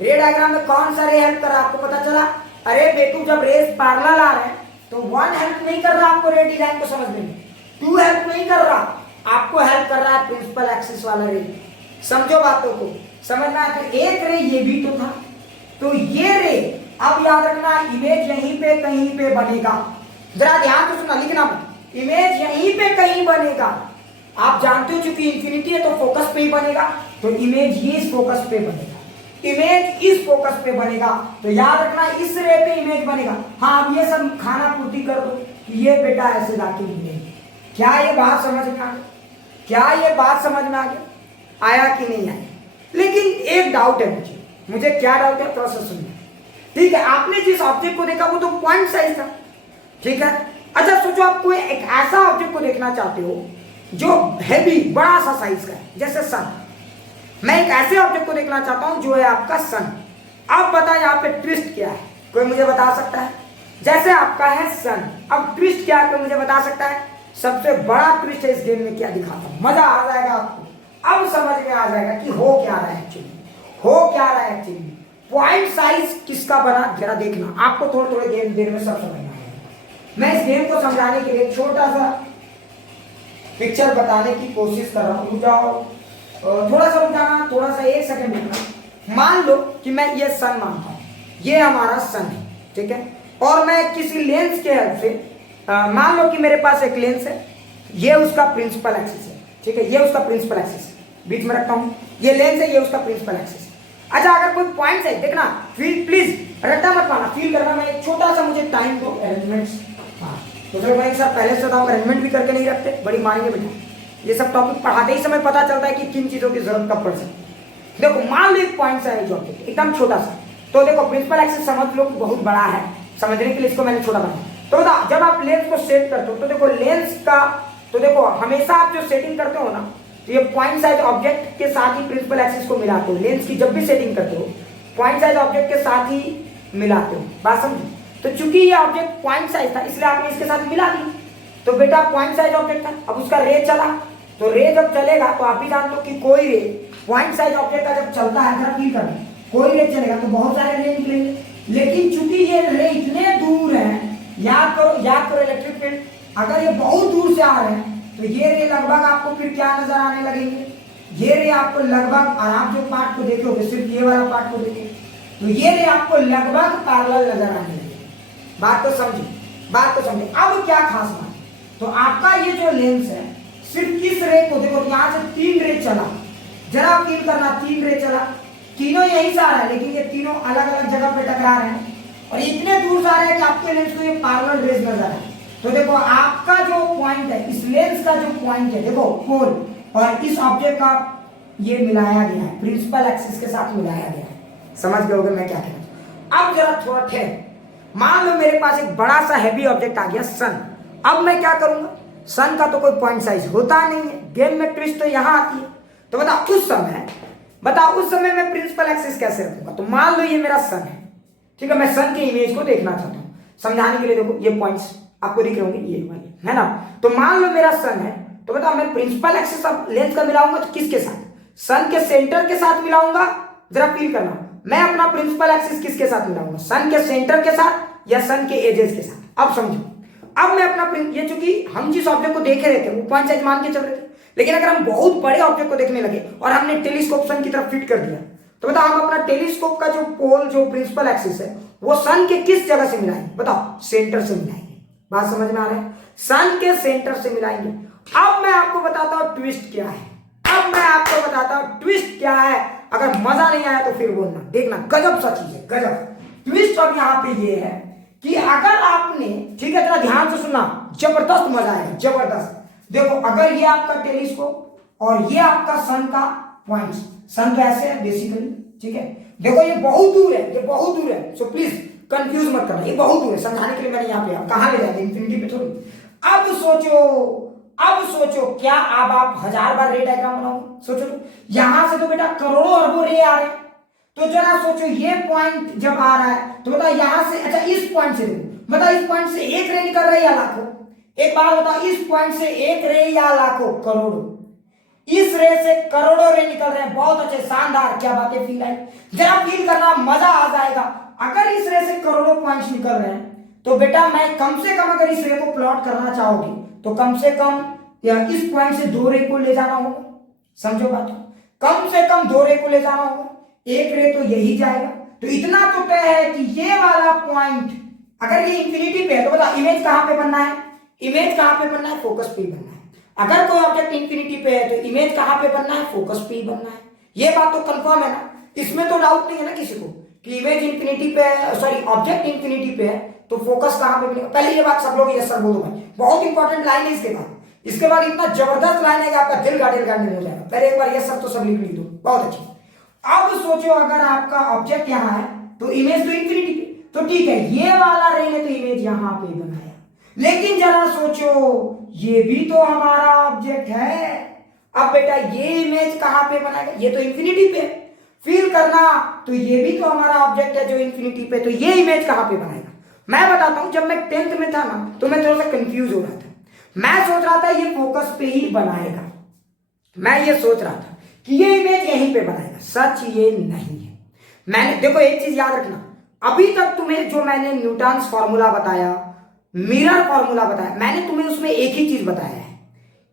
रे डायग्राम में कौन सा रे हेल्प कर रहा है? आपको पता चला? अरे बेटू जब रेस पैरेलल आ रहे हैं तो वन हेल्प नहीं कर रहा आपको रे डिजाइन को समझने में, टू हेल्प नहीं कर रहा, आपको हेल्प कर रहा है प्रिंसिपल एक्सिस वाला रे। समझो बातों को, समझ में आया? एक रे ये भी तो था, तो ये रे अब याद रखना इमेज यहीं पे कहीं पे बनेगा। जरा ध्यान से सुनना, लिखना मत। इमेज यहीं पे कहीं बनेगा, आप जानते हो चूंकि इंफिनिटी है तो फोकस पे ही बनेगा, तो इमेज ये इस फोकस पे बनेगा, इमेज इस फोकस पे बनेगा, तो याद रखना इस रे पे इमेज बनेगा। हाँ अब ये सब खाना पूर्ति कर दो कि ये बेटा ऐसे जाके मिलेगी। क्या ये बात समझ में आ गई? क्या ये बात समझ में आ गई? आया कि नहीं आया? लेकिन एक डाउट है मुझे क्या डाउट है थोड़ा सा सुनिए। ठीक है, आपने जिस ऑब्जेक्ट को देखा वो तो पॉइंट साइज था, ठीक है। अच्छा सोचो आप कोई एक ऐसा ऑब्जेक्ट को देखना चाहते हो जो हैवी बड़ा सा साइज का है, जैसे सन। मैं एक ऐसे ऑब्जेक्ट को देखना चाहता हूं जो है आपका सन। अब बताएं यहाँ पे ट्विस्ट क्या है, कोई मुझे बता सकता है? जैसे आपका है सन, अब ट्विस्ट क्या है, कोई मुझे बता सकता है? सबसे बड़ा ट्विस्ट है इस गेम में क्या दिखाता हूं, मजा आ जाएगा आपको। अब समझ में आ जाएगा कि हो क्या रहा है एक्चुअली, हो क्या रहा है एक्चुअली। पॉइंट साइज किसका बना जरा देखना, आपको थोड़े थोड़े गेम देर में सब समझ में आएगा। मैं इस गेम को समझाने के लिए छोटा सा पिक्चर बताने की कोशिश कर रहा हूं। रुक जाओ, थोड़ा सा रुक जाना, थोड़ा सा 1 सेकंड रुकना। मान लो कि मैं ये सन मानता हूं, ये हमारा सन है, ठीक है। और मैं किसी लेंस के हेल्प से मान लो कि मेरे पास एक लेंस है, ये उसका प्रिंसिपल एक्सिस है, ठीक है, ये उसका प्रिंसिपल एक्सिस है, बीच में रखता हूं, ये लेंस है, ये उसका प्रिंसिपल एक्सिस है। अच्छा अगर कोई पॉइंट है, देखना फील, प्लीज रट्टा मत पाना, फील करना। मैं एक छोटा सा मुझे टाइम दो, अरेंजमेंट्स। हाँ तो फिर मैं एक साथ पहले से बताऊँ, अरेंजमेंट भी करके नहीं रखते, बड़ी मारेंगे बेटा। ये सब टॉपिक पढ़ाते ही समय पता चलता है कि किन चीजों की जरूरत कब पड़ सकती। देखो मान लो एक पॉइंट है जो एकदम छोटा सा, तो देखो प्रिंसिपल एक्सिस समझ लो बहुत बड़ा है, समझने के लिए इसको मैंने छोटा बनाया। तो बता जब आप लेंस को सेट करते हो तो देखो लेंस का, तो देखो हमेशा आप जो सेटिंग करते हो ना, तो ये पॉइंट साइज ऑब्जेक्ट के साथ ही प्रिंसिपल एक्सिस को मिलाते हो। लेंस की जब भी सेटिंग करते हो पॉइंट साइज ऑब्जेक्ट के साथ ही मिलाते हो, बात समझो। तो चूंकि ये ऑब्जेक्ट पॉइंट साइज था इसलिए आपने इसके साथ मिला दी, तो बेटा पॉइंट साइज ऑब्जेक्ट था। अब उसका रे चला, तो रे जब चलेगा तो आप भी जानते हो कि कोई रे पॉइंट साइज ऑब्जेक्ट का जब चलता है, जरा फील करना, कोई रे चलेगा तो बहुत सारे रे निकलेंगे। लेकिन चूंकि ये रे इतने दूर है, याद करो इलेक्ट्रिक फील्ड, अगर ये बहुत दूर से आ रहे हैं तो ये रे लगभग आपको फिर क्या नजर आने लगेंगे, ये रे आपको लगभग, और आप जो पार्ट को देखोगे सिर्फ ये वाला पार्ट को देखोगे तो ये रे आपको लगभग पैरेलल नजर आने लगेंगे। बात तो समझिए, बात तो समझिए। अब क्या खास बात, तो आपका ये जो लेंस है सिर्फ किस रे को देखो, यहां से 3 रे चला, जरा फील करना, 3 रे चला, तीनों यहीं से आ रहा है लेकिन ये तीनों अलग अलग जगह पे टकरा रहे हैं और इतने दूर से आ रहे हैं कि आपके लेंस को ये पैरेलल रेज नजर आए। तो देखो आपका जो पॉइंट है, इस लेंस का जो पॉइंट है, देखो पोल, और इस ऑब्जेक्ट का ये मिलाया गया है, प्रिंसिपल एक्सिस के साथ मिलाया गया है। समझ गए होगे मैं क्या कह रहा हूं। अब जरा थोड़ा ठहर, मान लो मेरे पास एक बड़ा सा हैवी ऑब्जेक्ट आ गया सन। अब मैं क्या करूंगा, सन का तो कोई पॉइंट साइज होता नहीं है, गेम में ट्विस्ट तो यहां आती है। तो बताओ उस समय मैं प्रिंसिपल एक्सिस कैसे रखूंगा। तो मान लो ये मेरा सन है, ठीक है, मैं सन की इमेज को देखना चाहता हूं। समझाने के लिए देखो ये पॉइंट्स आपको दिख रहे होंगे, ये वाले है ना। तो मान लो मेरा सन है, तो बताओ मैं प्रिंसिपल एक्सिस ऑफ लेंस का मिलाऊंगा तो किसके साथ, सन के सेंटर के साथ मिलाऊंगा। जरा फील करना, मैं अपना प्रिंसिपल एक्सिस किसके साथ मिलाऊंगा, सन के सेंटर के साथ या सन के एजेस के साथ। अब समझो, अब मैं अपना ये चूंकि हम जिस ऑब्जेक्ट को देख रहे थे वो पॉइंट साइज मान के चल रहे थे, लेकिन अगर हम बहुत बड़े ऑब्जेक्ट को देखने लगे और हमने टेलीस्कोप सन की तरफ फिट कर दिया, तो बताओ हम अपना टेलीस्कोप का जो पोल, जो प्रिंसिपल एक्सिस है, वो सन के किस जगह से मिलाएंगे, बताओ सेंटर से मिलाएंगे। बात समझ में आ रहा है, सन के सेंटर से मिलाएंगे। अब मैं आपको बताता हूं ट्विस्ट क्या है, अब मैं आपको बताता हूं ट्विस्ट क्या है। अगर मजा नहीं आया तो फिर बोलना, देखना गजब सा चीज है, गजब ट्विस्ट। अब यहां पे ये है कि अगर आपने, ठीक है, जरा ध्यान से सुनना, जबरदस्त मजा आएगा, जबरदस्त। देखो अगर ये आपका टेलीस्कोप और ये आपका सन का पॉइंट, सन तो ऐसे है बेसिकली, ठीक है, देखो ये बहुत दूर है, ये बहुत दूर है, सो प्लीज कंफ्यूज मत करना, ये बहुत दूर है। समझाने के लिए मैंने यहाँ पे, कहां ले जाएंगे, इंफिनिटी पे थोड़ी। अब सोचो क्या अब आप 1000 बार रे डायग्राम बनाओगे, सोचो तो यहां से तो बेटा करोड़ों अरबों रे आ रहे हैं। तो जरा सोचो ये पॉइंट जब आ रहा है तो बताओ यहां से, अच्छा इस पॉइंट से बताओ, इस पॉइंट से एक रे निकल रही है या लाखों, एक बात बताओ, इस पॉइंट से एक रे या लाखों, करोड़ों, इस रे से करोड़ों रे निकल रहे हैं। बहुत अच्छे, शानदार, क्या बातें फील आई, जरा फील करना, मजा आ जाएगा। अगर इस रे से करोड़ों पॉइंट्स निकल रहे हैं तो बेटा मैं कम से कम, अगर इस रे को प्लॉट करना चाहोगे तो कम से कम या इस पॉइंट से 2 रे को ले जाना होगा। समझो बात, कम से कम 2 रे को ले जाना होगा, एक रे तो यही जाएगा। तो इतना तो तय है कि ये वाला पॉइंट अगर ये इंफिनिटी पे है तो बताओ इमेज कहां पे बनना है, इमेज कहां पे बनना है, फोकस पे ही बनना है। अगर कोई ऑब्जेक्ट इंफिनिटी पे है तो इमेज कहां पे बनना है, फोकस पे ही बनना है। ये बात तो कंफर्म है ना, इसमें तो डाउट नहीं है ना किसी को कि इमेज इंफिनिटी पे है, सॉरी ऑब्जेक्ट इंफिनिटी पे है तो फोकस कहां पे बनेगा। पहले ये बात सब लोग यस सर बोलो भाई, बहुत इंपॉर्टेंट लाइन है इसके बाद इतना जबरदस्त लाइन है कि आपका दिल गार्डन हो जाएगा। पहले एक बार यस सर तो सब लिख ली दो, बहुत अच्छी। अब सोचो अगर आपका ऑब्जेक्ट यहां है तो इमेज तो इंफिनिटी पे, तो ठीक है ये वाला रे ने तो इमेज यहां पे बनाया, लेकिन जरा सोचो ये भी तो हमारा ऑब्जेक्ट है। अब बेटा ये इमेज कहां पे बनाएगा, ये तो इंफिनिटी पे है, फील करना, तो ये भी तो हमारा ऑब्जेक्ट है जो इंफिनिटी पे, तो ये इमेज कहां पे बनाएगा। मैं बताता हूं, जब मैं 10th में था ना तो मैं थोड़ा सा कंफ्यूज हो रहा था, मैं सोच रहा था ये फोकस पे ही बनाएगा, मैं ये सोच रहा था कि ये इमेज यहीं पे बनाएगा। सच ये नहीं है। मैंने देखो एक चीज याद रखना, अभी तक तुम्हें जो मैंने न्यूटन्स फॉर्मूला बताया, मिरर फॉर्मूला बताया, मैंने तुम्हें उसमें एक ही चीज बताया है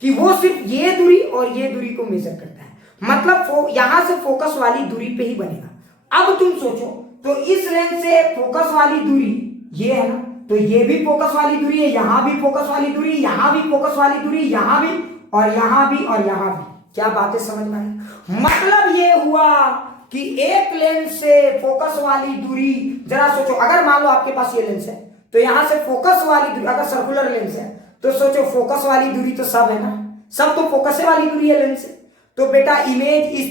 कि वो सिर्फ ये दूरी और ये दूरी को मेजर करता है, मतलब यहां से फोकस वाली दूरी पे ही बनेगा। अब तुम सोचो तो इस लेंस से फोकस वाली दूरी ये है ना, तो ये भी फोकस वाली दूरी है, यहां भी फोकस वाली दूरी, यहां भी फोकस वाली दूरी, यहां भी और यहां भी और यहां भी। क्या बातें समझ में आई। मतलब ये हुआ कि एक लेंस से फोकस वाली दूरी, जरा सोचो अगर मान लो आपके पास ये लेंस है तो यहां से फोकस वाली दूरी, अगर सर्कुलर लेंस है तो सोचो फोकस वाली दूरी तो सब है ना, सब तो फोकस वाली दूरी है लेंस से, तो बेटा इमेज इस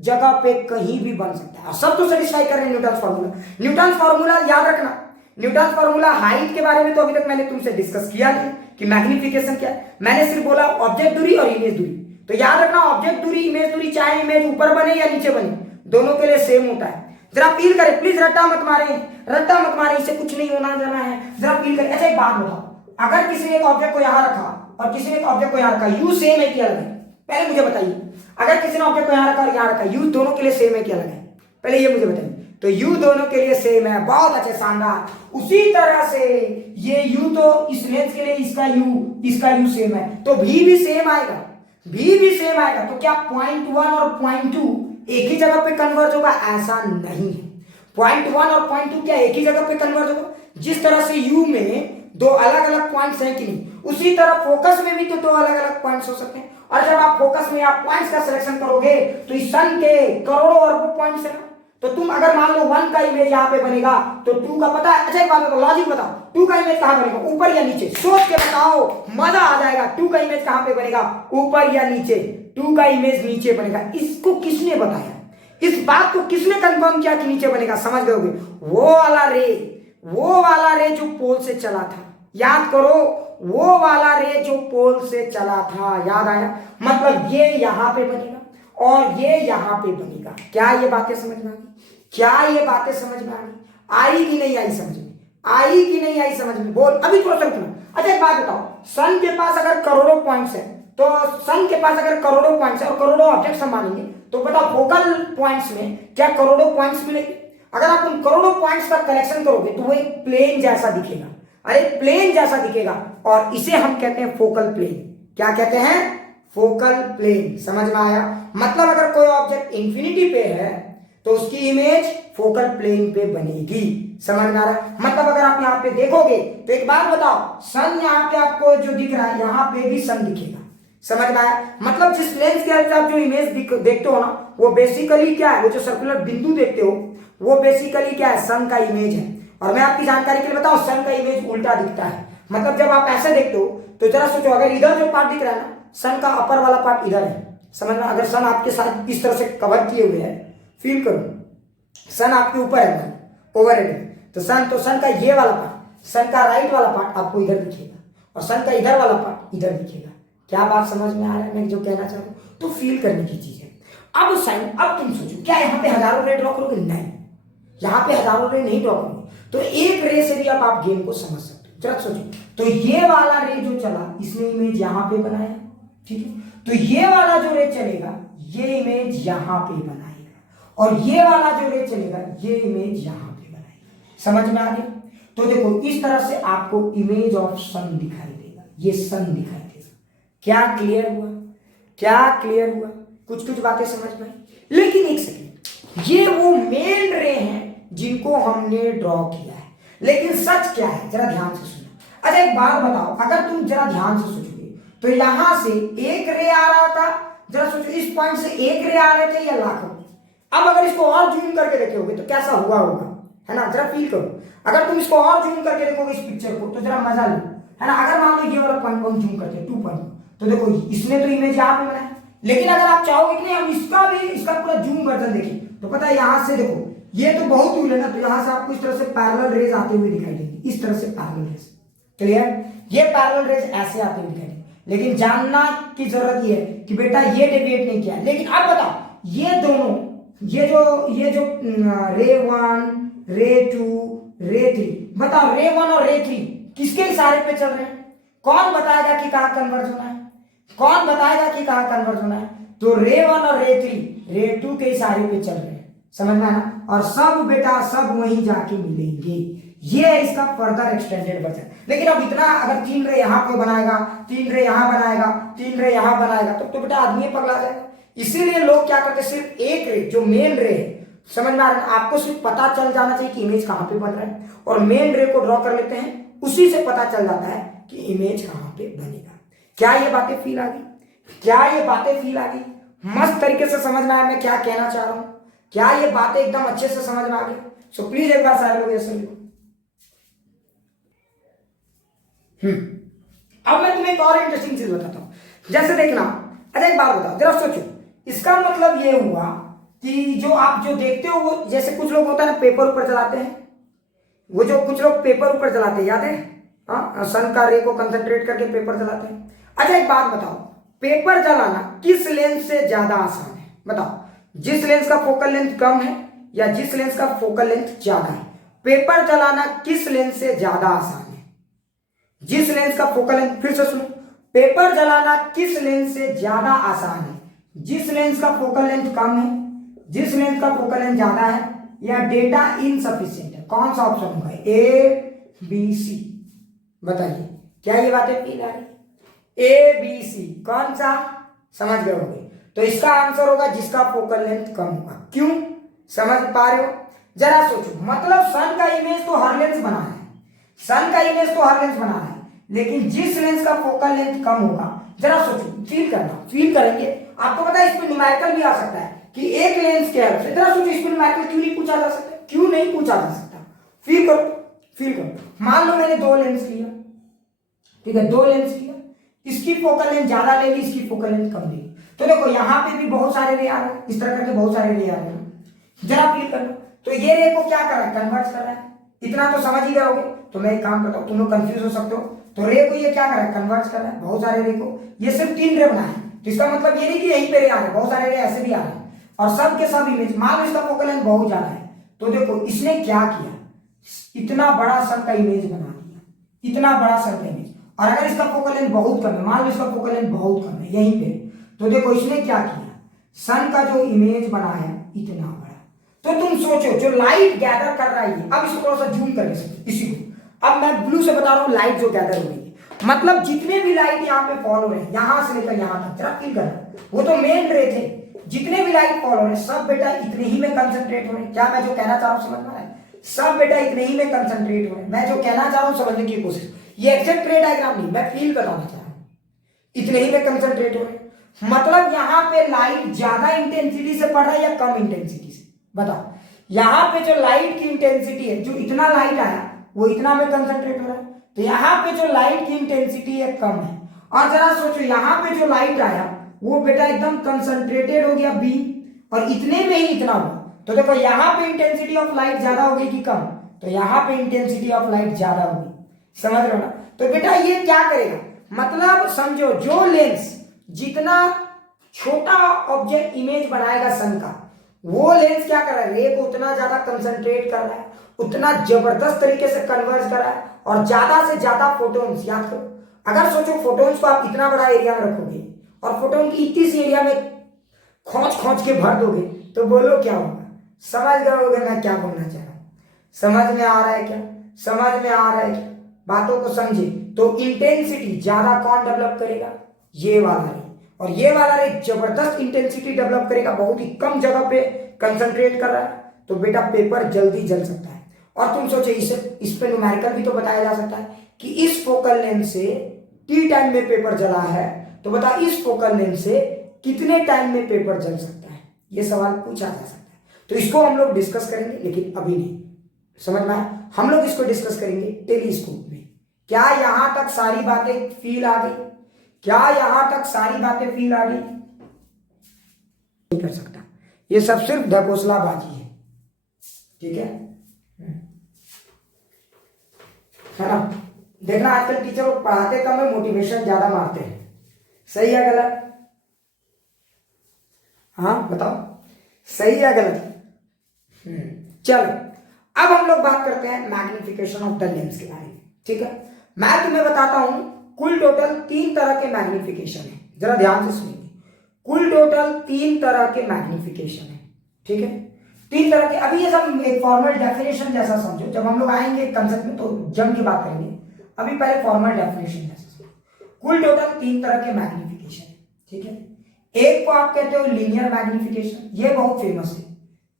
जगह पे कहीं भी बन सकता है। सब तो सेटिस्फाई कर रहे हैं न्यूटन्स फार्मूला। न्यूटन्स फार्मूला याद रखना, न्यूटन्स फार्मूला हाइट के बारे में तो अभी तक मैंने तुमसे डिस्कस किया नहीं कि मैग्निफिकेशन क्या है, मैंने सिर्फ बोला ऑब्जेक्ट दूरी और इमेज दूरी। तो याद रखना ऑब्जेक्ट दूरी इमेज दूरी, चाहे इमेज ऊपर बने या नीचे बने, दोनों के लिए सेम होता है। जरा फील करें प्लीज, रट्टा मत मारे, इससे कुछ नहीं होना जाना है, जरा फील करें। अच्छा एक बात बताओ, अगर किसी ने एक ऑब्जेक्ट को यहां रखा और किसी ने एक ऑब्जेक्ट को यहां रखा, यू सेम है कि अलग है, पहले मुझे बताइए। अगर किसी ने ऑब्जेक्ट को यहां रखा और यहां रखा, यू दोनों के लिए सेम है कि अलग है, पहले ये मुझे बताइए। तो यू दोनों के लिए सेम है, बहुत अच्छे, शानदार। उसी तरह से ये यू तो इस लेंस के लिए इसका यू सेम है, तो भी सेम आएगा, भी सेम आएगा। तो क्या पॉइंट 1 और पॉइंट 2 एक ही जगह पे कन्वर्ज होगा? ऐसा नहीं है। पॉइंट 1 और पॉइंट 2 क्या एक ही जगह पे कन्वर्ज होगा? जिस तरह से यू में दो अलग अलग पॉइंट्स हैं कि नहीं, उसी तरह फोकस में भी तो दो अलग अलग पॉइंट्स हो सकते हैं। और जब आप फोकस में आप पॉइंट्स का सिलेक्शन करोगे तो इस सन के करोड़ों अरबों पॉइंट्स है ना, तो तुम अगर मान लो 1 का इमेज यहां पे बनेगा तो 2 का पता है। अच्छा एक बात बताओ, लॉजिक बताओ, 2 का इमेज कहां बनेगा, ऊपर या नीचे? सोच के बताओ, मजा आ जाएगा। 2 का इमेज कहां पे बनेगा, ऊपर या नीचे? 2 का इमेज नीचे बनेगा। इसको किसने बताया, इस बात को किसने कंफर्म किया कि नीचे बनेगा? समझ गए होगे, वो वाला रे जो पोल से चला था, याद करो, वो वाला रे जो पोल से चला था, याद आया? मतलब ये यहां पे बनेगा और ये यहां पे बनेगा। क्या ये बातें समझ में आ गई? क्या ये बातें समझ में आ गई? आई कि नहीं आई समझ में? आई कि नहीं आई समझ में? बोल, अभी थोड़ा सा रुकना। अच्छा एक बात बताओ, सन के पास अगर करोड़ों पॉइंट्स है, तो सन के पास अगर करोड़ों पॉइंट्स है और करोड़ों ऑब्जेक्ट्स हम मानेंगे, तो बताओ फोकल पॉइंट्स में क्या करोड़ों पॉइंट्स मिलेंगे? अगर आप उन करोड़ों पॉइंट्स का कलेक्शन करोगे तो वो एक प्लेन जैसा दिखेगा, अरे प्लेन जैसा दिखेगा, और इसे हम कहते हैं फोकल प्लेन। क्या कहते हैं? Focal plane. समझ में आया? मतलब अगर कोई ऑब्जेक्ट इंफिनिटी पे है तो उसकी इमेज फोकल प्लेन पे बनेगी। समझ में आ रहा है? मतलब अगर आप यहाँ पे देखोगे तो एक बात बताओ, सन यहाँ पे आपको जो दिख रहा है, यहाँ पे भी सन दिखेगा। समझ में आया? मतलब जिस लेंस के अंदर आप जो इमेज देखते हो ना, वो बेसिकली क्या है, वो जो सर्कुलर बिंदु देखते हो वो बेसिकली क्या है, सन का इमेज है। और मैं आपकी जानकारी के लिए बताऊं, सन का इमेज उल्टा दिखता है। मतलब जब आप ऐसे देखते हो तो जरा सोचो, अगर इधर जो पार्ट दिख रहा है ना, सन का अपर वाला पार्ट इधर है। समझ में? अगर सन आपके साथ इस तरह से कवर किए हुए है, फील करो, सन आपके ऊपर है, ओवरहेड है, तो सन का ये वाला पार्ट, सन का राइट वाला पार्ट आपको इधर दिखेगा और सन का इधर वाला पार्ट इधर दिखेगा। क्या बात समझ में आ रहा है मैं जो कहना चाहूँ? तो फील करने की चीज है। अब तुम सोचो, क्या यहाँ पे हजारों रे ड्रॉ करोगे? नहीं, यहाँ पे हजारों रे नहीं ड्रॉ करोगे। तो एक रे से भी आप गेम को समझ सकते हो। जरा सोचो, तो ये वाला रे जो चला, इसने इमेज यहाँ पे बनाया, ठीक है? तो ये वाला जो रे चलेगा, ये इमेज यहाँ पे बनाएगा, और ये वाला जो रे चलेगा, ये इमेज यहाँ पे बनाएगा। समझ में आ गया? तो देखो, इस तरह से आपको इमेज ऑफ सन दिखाई देगा, ये सन दिखाई देगा। क्या क्लियर हुआ? क्या क्लियर हुआ? कुछ बातें समझ में आई। लेकिन एक सेकेंड, ये वो मेन रे हैं जिनको हमने ड्रॉ किया है, लेकिन सच क्या है जरा ध्यान से सुनो। अच्छा एक बात बताओ, अगर तुम जरा ध्यान से सोचोगे तो यहां से एक रे आ रहा था, जरा सोचो इस पॉइंट से एक रे आ रहे थे या लाखों। अब अगर इसको और जूम करके देखोगे तो कैसा हुआ होगा, है ना, जरा फील करो। अगर तुम इसको और जूम करके देखोगे इस पिक्चर को तो जरा मजा लो, है ना। अगर मान लो ये वाला पॉइंट को जूम करते हैं 2 पॉइंट, तो देखो इसने तो इमेज यहाँ पे बनाया, लेकिन अगर आप चाहोगे कि नहीं हम इसका पूरा जूम वर्जन देखें तो पता है यहां से देखो ये तो बहुत दूर है ना, तो यहां से आपको इस तरह से पैरेलल रेज आते हुए दिखाई देंगे, इस तरह से पैरेलल रेज। क्लियर, ये पैरेलल रेज ऐसे आते हुए दिखाई देंगे। लेकिन जानना की जरूरत ये है कि बेटा ये डेविएट नहीं किया। लेकिन अब बताओ ये दोनों, ये जो रे 1 रे 2 रे 3, बताओ रे 1 और रे 3 किसके इशारे पे चल रहे हैं? कौन बताएगा कि कहां कन्वर्ज होना है? कौन बताएगा कि कहां कन्वर्ज होना है? तो रे 1 और रे 3 रे 2 के इशारे पे चल रहे हैं, समझ में आना। और सब बेटा सब वहीं जाके मिलेंगे, ये है इसका फर्दर एक्सटेंडेड वर्जन। लेकिन अब इतना अगर 3 रे यहां पे बनाएगा, 3 रे यहां बनाएगा, 3 रे यहां बनाएगा, तो बेटा आदमी पगला जाएगा। इसीलिए लोग क्या करते हैं, सिर्फ एक रे जो मेन रे है, समझ में आ रहा है, आपको सिर्फ पता चल जाना चाहिए कि इमेज कहां पे बन रहा है और मेन रे को ड्रॉ कर लेते हैं, उसी से पता चल जाता है कि इमेज कहां पे बनेगा। क्या ये बातें फील आ गई? क्या ये बातें फील आ गई? मस्त तरीके से समझ में आया मैं क्या कहना चाह रहा हूं? क्या ये बातें एकदम अच्छे से समझ में आ गई? सो प्लीज एक बार सारे लोग सुन लो। अब मैं तुम्हें एक और इंटरेस्टिंग चीज बताता हूं। जैसे देखना, अच्छा एक बात बताओ, जरा सोचो, इसका मतलब ये हुआ कि जो आप जो देखते हो वो, जैसे कुछ लोग होता है ना पेपर ऊपर चलाते हैं, वो जो कुछ लोग पेपर ऊपर चलाते हैं, याद है? हाँ, सन का रे को कंसंट्रेट करके पेपर चलाते हैं। अच्छा एक बात बताओ, पेपर जलाना किस लेंस से ज्यादा आसान है? बताओ, जिस लेंस का फोकल लेंथ कम है या जिस लेंस का फोकल लेंथ ज्यादा है? पेपर जलाना किस लेंस से ज्यादा आसान है? जिस लेंस का फोकल लेंथ, फिर से सुनो, पेपर जलाना किस लेंस से ज्यादा आसान है? जिस लेंस का फोकल लेंथ कम है, जिस लेंस का फोकल लेंथ ज्यादा है, या डेटा इनसफिशिएंट है? कौन सा ऑप्शन होगा? ए बी सी, बताइए क्या ये बातें फील आ रही? ए बी सी, कौन सा? समझ गए होंगे। तो इसका आंसर होगा जिसका फोकल लेंथ कम होगा। क्यों? समझ पा रहे हो? जरा सोचो, मतलब सन का इमेज तो हर लेंस बना है, सन का इमेज तो हर लेंस बना है, लेकिन जिस लेंस का फोकल लेंथ कम होगा, जरा सोचो, फील करना, फील करेंगे। आपको पता है इस पे न्यूमेरिकल भी आ सकता है कि एक लेंस के हेल्प से, जरा सोचो इस पे न्यूमेरिकल क्यों नहीं पूछा जा सकता? क्यों नहीं पूछा जा सकता? फील करो, फील करो। मान लो मैंने 2 लेंस लिया, ठीक है, 2 लेंस लिया, इसकी फोकल लेंथ ज्यादा ले ली, इसकी फोकल लेंथ कम ली, तो देखो यहां पे भी बहुत सारे रे आ रहे हैं, इस तरह करके बहुत सारे रे आ रहे हैं, जरा फील कर लो। तो ये रे को क्या कर रहा है? कन्वर्ट कर रहा है। इतना तो समझ ही गए होगे। तो मैं एक काम करता हूं, तुम लोग कंफ्यूज हो सकते हो, तो रे को ये क्या कर रहा है? कन्वर्ट कर रहा है, बहुत सारे रे को। ये सिर्फ 3 रे बना है, तो इसका मतलब ये नहीं कि यहीं पे रे आ रहे हैं, बहुत सारे रे ऐसे भी आ रहे हैं, और सब के सब इमेज। मान लो इसका फोकल लेंथ बहुत ज्यादा है, तो देखो इसने क्या किया, इतना बड़ा सन का इमेज बना दिया, इतना बड़ा सन का इमेज। और अगर इसका फोकल लेंथ बहुत कम है, मान लो इसका फोकल लेंथ बहुत कम है यहीं पे, तो देखो इसने क्या किया, सन का जो इमेज बनाया इतना बड़ा। तो तुम सोचो जो लाइट गैदर कर रहा है, अब इसको थोड़ा सा जूम कर सकते इसी को। अब मैं ब्लू से बता रहा हूं लाइट जो गैदर हो रही है, मतलब जितने भी लाइट यहाँ पे फॉल हो रहे हैं, यहां से लेकर यहां तक, जरा फील करना, वो तो मेन रे थे, जितने भी लाइट फॉल हो रहे हैं सब बेटा इतने ही में कंसंट्रेट हो रहे हैं। क्या मैं जो कहना चाह रहा हूं समझ में आ रहा है? सब बेटा इतने ही में कंसंट्रेट हो रहे हैं। मैं जो कहना चाह रहा हूं समझने की कोशिश, ये एग्जैक्ट रे डायग्राम नहीं, मैं फील बताना चाह रहा हूं, इतने ही में कंसंट्रेट हो रहे हैं। मतलब यहां पे लाइट ज्यादा इंटेंसिटी से पड़ रहा है या कम इंटेंसिटी से? बताओ, यहां पे जो लाइट की इंटेंसिटी है, जो इतना लाइट आया वो इतना में कंसंट्रेट हो रहा है, तो यहां पे जो लाइट की इंटेंसिटी है कम है। और जरा सोचो यहां पे जो लाइट आया वो बेटा एकदम कंसंट्रेटेड हो गया बीम, और इतने में ही इतना हुआ, तो देखो यहां पे इंटेंसिटी ऑफ लाइट ज्यादा हो गई कि कम? तो यहां पे इंटेंसिटी ऑफ लाइट ज्यादा हो गई, समझ रहे हो ना? तो बेटा ये क्या करेगा, मतलब समझो जो लेंस जितना छोटा ऑब्जेक्ट इमेज बनाएगा सन का, वो लेंस क्या कर रहा है, रे को उतना ज्यादा कंसंट्रेट कर रहा है, उतना जबरदस्त तरीके से कन्वर्ज कर रहा है, और ज्यादा से ज्यादा फोटोन्स, याद करो, अगर सोचो फोटोन्स को आप इतना बड़ा एरिया में रखोगे और फोटोन की इतनी सी एरिया में खोज खोज के भर दोगे, तो बोलो क्या होगा? समझ गए होगे मैं क्या बोलना चाह रहा हूं? समझ में आ रहा है क्या? समझ में आ रहा है क्या? बातों को समझे। तो इंटेंसिटी ज्यादा कौन डेवलप करेगा? ये वाला रे, और ये वाला रे जबरदस्त इंटेंसिटी डेवलप करेगा, बहुत ही कम जगह पे कंसंट्रेट कर रहा है, तो बेटा पेपर जल्दी जल सकता है। और तुम सोचो इस पे न्यूमेरिकल भी तो बताया जा सकता है कि इस फोकल लेंथ से टी टाइम में पेपर जला है, तो बता इस फोकल लेंथ से कितने टाइम में पेपर जल सकता है, ये सवाल पूछा जा सकता है। तो इसको हम लोग डिस्कस करेंगे, लेकिन अभी नहीं, समझ में आया? हम लोग इसको डिस्कस करेंगे टेलीस्कोप में। क्या यहां तक सारी बातें फील आ गई? क्या यहां तक सारी बातें फील आ गई? नहीं कर सकता, ये सब सिर्फ ढकोसलाबाजी है, ठीक है ना? देखना आजकल टीचर लोग पढ़ाते कम है, मोटिवेशन ज्यादा मारते हैं, सही है गलत? हाँ बताओ, सही है गलत? चलो अब हम लोग बात करते हैं मैग्निफिकेशन ऑफ द लेंस के बारे में, ठीक है? मैं तुम्हें बताता हूं कुल टोटल 3 तरह के मैग्निफिकेशन है, जरा ध्यान से सुनिए। कुल टोटल 3 तरह के मैग्निफिकेशन है, ठीक है? 3 तरह के। अभी ये सब एक फॉर्मल डेफिनेशन जैसा समझो, जब हम लोग आएंगे कंसेप्ट में तो जम की बात करेंगे, अभी पहले फॉर्मल डेफिनेशन जैसा समझो। कुल टोटल 3 तरह के मैग्निफिकेशन है, ठीक है? एक को आप कहते हो लीनियर मैग्निफिकेशन, ये बहुत फेमस है,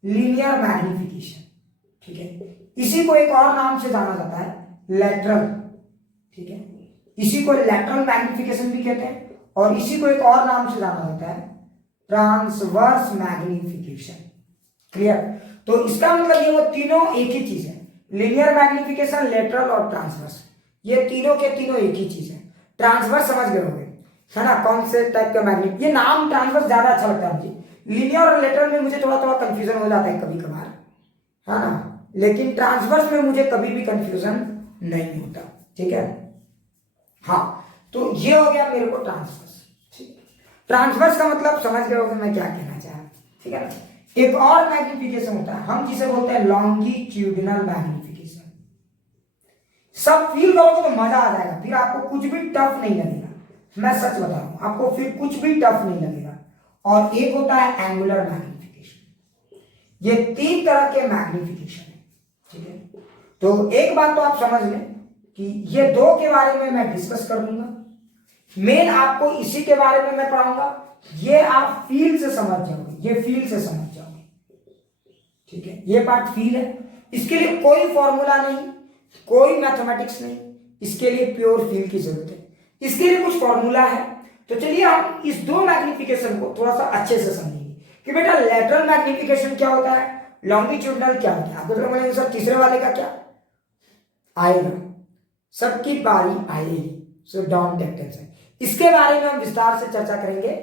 लीनियर मैग्निफिकेशन, ठीक है? इसी को एक और नाम से जाना जाता है लैटरल, ठीक है? इसी को लैटरल मैग्निफिकेशन भी कहते हैं, और इसी को एक और नाम से जाना जाता है ट्रांसवर्स मैग्निफिकेशन। क्लियर? तो इसका मतलब ये वो तीनों एक ही चीज है, लीनियर मैग्निफिकेशन, लेटरल और ट्रांसवर्स, ये तीनों के तीनों एक ही चीज है। ट्रांसवर्स समझ गए होंगे, है ना? कौन से टाइप का मैग्निफिकेशन, ये नाम ट्रांसवर्स ज्यादा अच्छा लगता है मुझे। लीनियर और लेटरल में मुझे थोड़ा थोड़ा कंफ्यूजन हो जाता है कभी कभार, है ना? लेकिन ट्रांसवर्स में मुझे कभी भी कंफ्यूजन नहीं होता, ठीक है? हाँ, तो ये हो गया मेरे को ट्रांसवर्स, ठीक? ट्रांसवर्स का मतलब समझ गए होगे मैं क्या कहना चाह रहा हूं, ठीक है ना? एक और मैग्निफिकेशन होता है, हम जिसे बोलते हैं लॉन्गिट्यूडिनल मैग्निफिकेशन। सब फील करोगे तो मजा आ जाएगा, फिर आपको कुछ भी टफ नहीं लगेगा, मैं सच बता रहा हूं, आपको फिर कुछ भी टफ नहीं लगेगा। और एक होता है एंगुलर मैग्निफिकेशन। ये 3 तरह के मैग्निफिकेशन है, ठीक है? तो एक बात तो आप समझ लें कि ये 2 के बारे में मैं डिस्कस कर दूंगा, मेन आपको इसी के बारे में मैं पढ़ाऊंगा, ये आप फील से समझ जाओगे, ये फील से समझ जाओगे, ठीक है? ये पार्ट फील है, इसके लिए कोई फॉर्मूला नहीं, कोई मैथमेटिक्स नहीं, इसके लिए प्योर फील की जरूरत है। इसके लिए कुछ फॉर्मूला है, तो चलिए हम इस 2 मैग्निफिकेशन को थोड़ा सा अच्छे से समझेंगे कि बेटा लेटरल मैग्निफिकेशन क्या होता है, लॉन्गिट्यूडिनल क्या होता है। आपको तो मैंने सर तीसरे वाले का क्या आएगा, सबकी बारी आएगी, सो डोंट टेक टेंशन। इसके बारे में हम विस्तार से चर्चा करेंगे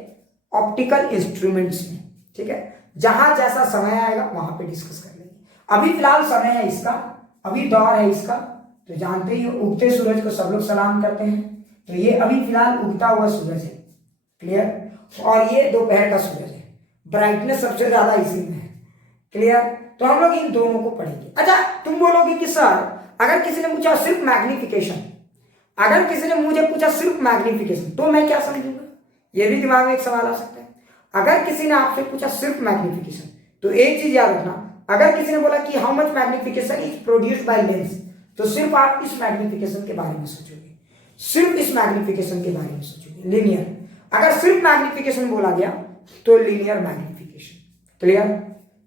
ऑप्टिकल इंस्ट्रूमेंट्स में, ठीक है? जहां जैसा समय आएगा वहां पे डिस्कस कर लेंगे। अभी फिलहाल समय है इसका, अभी दौर है इसका, तो जानते ही हो उगते सूरज को सब लोग सलाम करते हैं, तो ये अभी फिलहाल उगता हुआ सूरज है, क्लियर? और ये दोपहर का सूरज है, ब्राइटनेस सबसे ज्यादा इसी में है, क्लियर? तो हम लोग इन दोनों को पढ़ेंगे। अच्छा, तुम बोलोगे कि सर अगर किसी ने पूछा सिर्फ मैग्निफिकेशन, अगर किसी ने मुझे पूछा सिर्फ मैग्निफिकेशन तो मैं क्या समझूंगा? ये भी दिमाग में एक सवाल आ सकता है। अगर किसी ने आपसे पूछा सिर्फ मैग्निफिकेशन, तो एक चीज याद रखना, अगर किसी ने बोला कि how much magnification is produced by lens, तो सिर्फ आप इस मैग्निफिकेशन के बारे में सोचोगे, सिर्फ इस मैग्निफिकेशन के बारे में सोचोगे, लीनियर। अगर सिर्फ मैग्निफिकेशन बोला गया तो लीनियर मैग्निफिकेशन, क्लियर?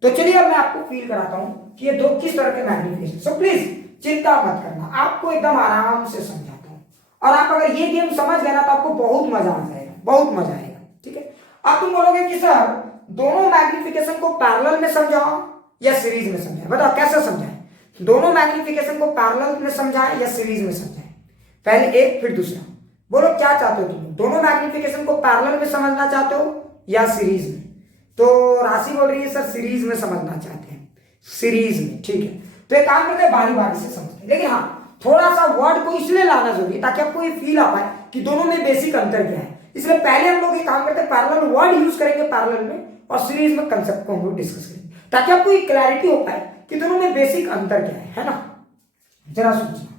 तो चलिए अब मैं आपको फील कराता हूं कि ये 2 किस तरह के मैग्निफिकेशन। सो प्लीज चिंता मत करना, आपको एकदम आराम से समझाता हूं, और आप अगर ये गेम समझ गए ना तो आपको बहुत मजा आ जाएगा, बहुत मजा आएगा, ठीक है? अब तुम बोलोगे कि सर दोनों मैग्निफिकेशन को पैरेलल में समझाओ या सीरीज में समझाएं, बताओ कैसे समझाएं? दोनों मैग्निफिकेशन को पैरेलल में समझाएं या सीरीज में समझाएं? पहले एक फिर दूसरा, बोलो क्या चाहते हो तुम? दोनों मैग्निफिकेशन को पैरेलल में समझना चाहते हो या सीरीज में? तो राशि बोल रही है सर सीरीज में समझना चाहते हैं, सीरीज में, ठीक है? तो एक काम करते हैं बारी बारी से समझते हैं, लेकिन हाँ थोड़ा सा वर्ड को इसलिए लाना जरूरी है ताकि आपको ये फील आ पाए कि दोनों में बेसिक अंतर क्या है। इसलिए पहले हम लोग ये काम करते हैं पैरेलल वर्ड यूज करेंगे पैरेलल में, और सीरीज में कंसेप्ट को हम लोग डिस्कस करेंगे ताकि आपको एक क्लैरिटी हो पाए कि दोनों में बेसिक अंतर क्या है ना? जरा सोचना,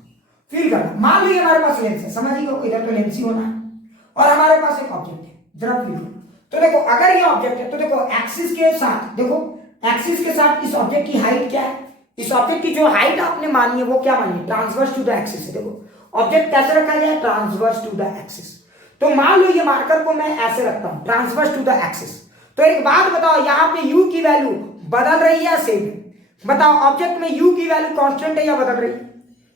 फील करना। मान लीजिए हमारे पास लेंस है, समझिएगा इधर तो लेंस ही होना है, और हमारे पास एक ऑब्जेक्ट है, जरा फील करो। तो देखो अगर ये ऑब्जेक्ट है तो देखो एक्सिस के साथ, देखो एक्सिस के साथ इस ऑब्जेक्ट की हाइट क्या है? इस ऑब्जेक्ट की जो हाइट आपने मानी है वो क्या मानी है? ट्रांसवर्स टू द एक्सिस है। देखो ऑब्जेक्ट कैसे रखा गया है? Transverse to the axis. तो मान लो ये मार्कर को मैं ऐसे रखता हूं, ट्रांसवर्स टू द एक्सिस। तो एक बात बताओ, यहाँ पे u की वैल्यू बदल रही है सेम? बताओ ऑब्जेक्ट में u की वैल्यू कांस्टेंट है या बदल रही है?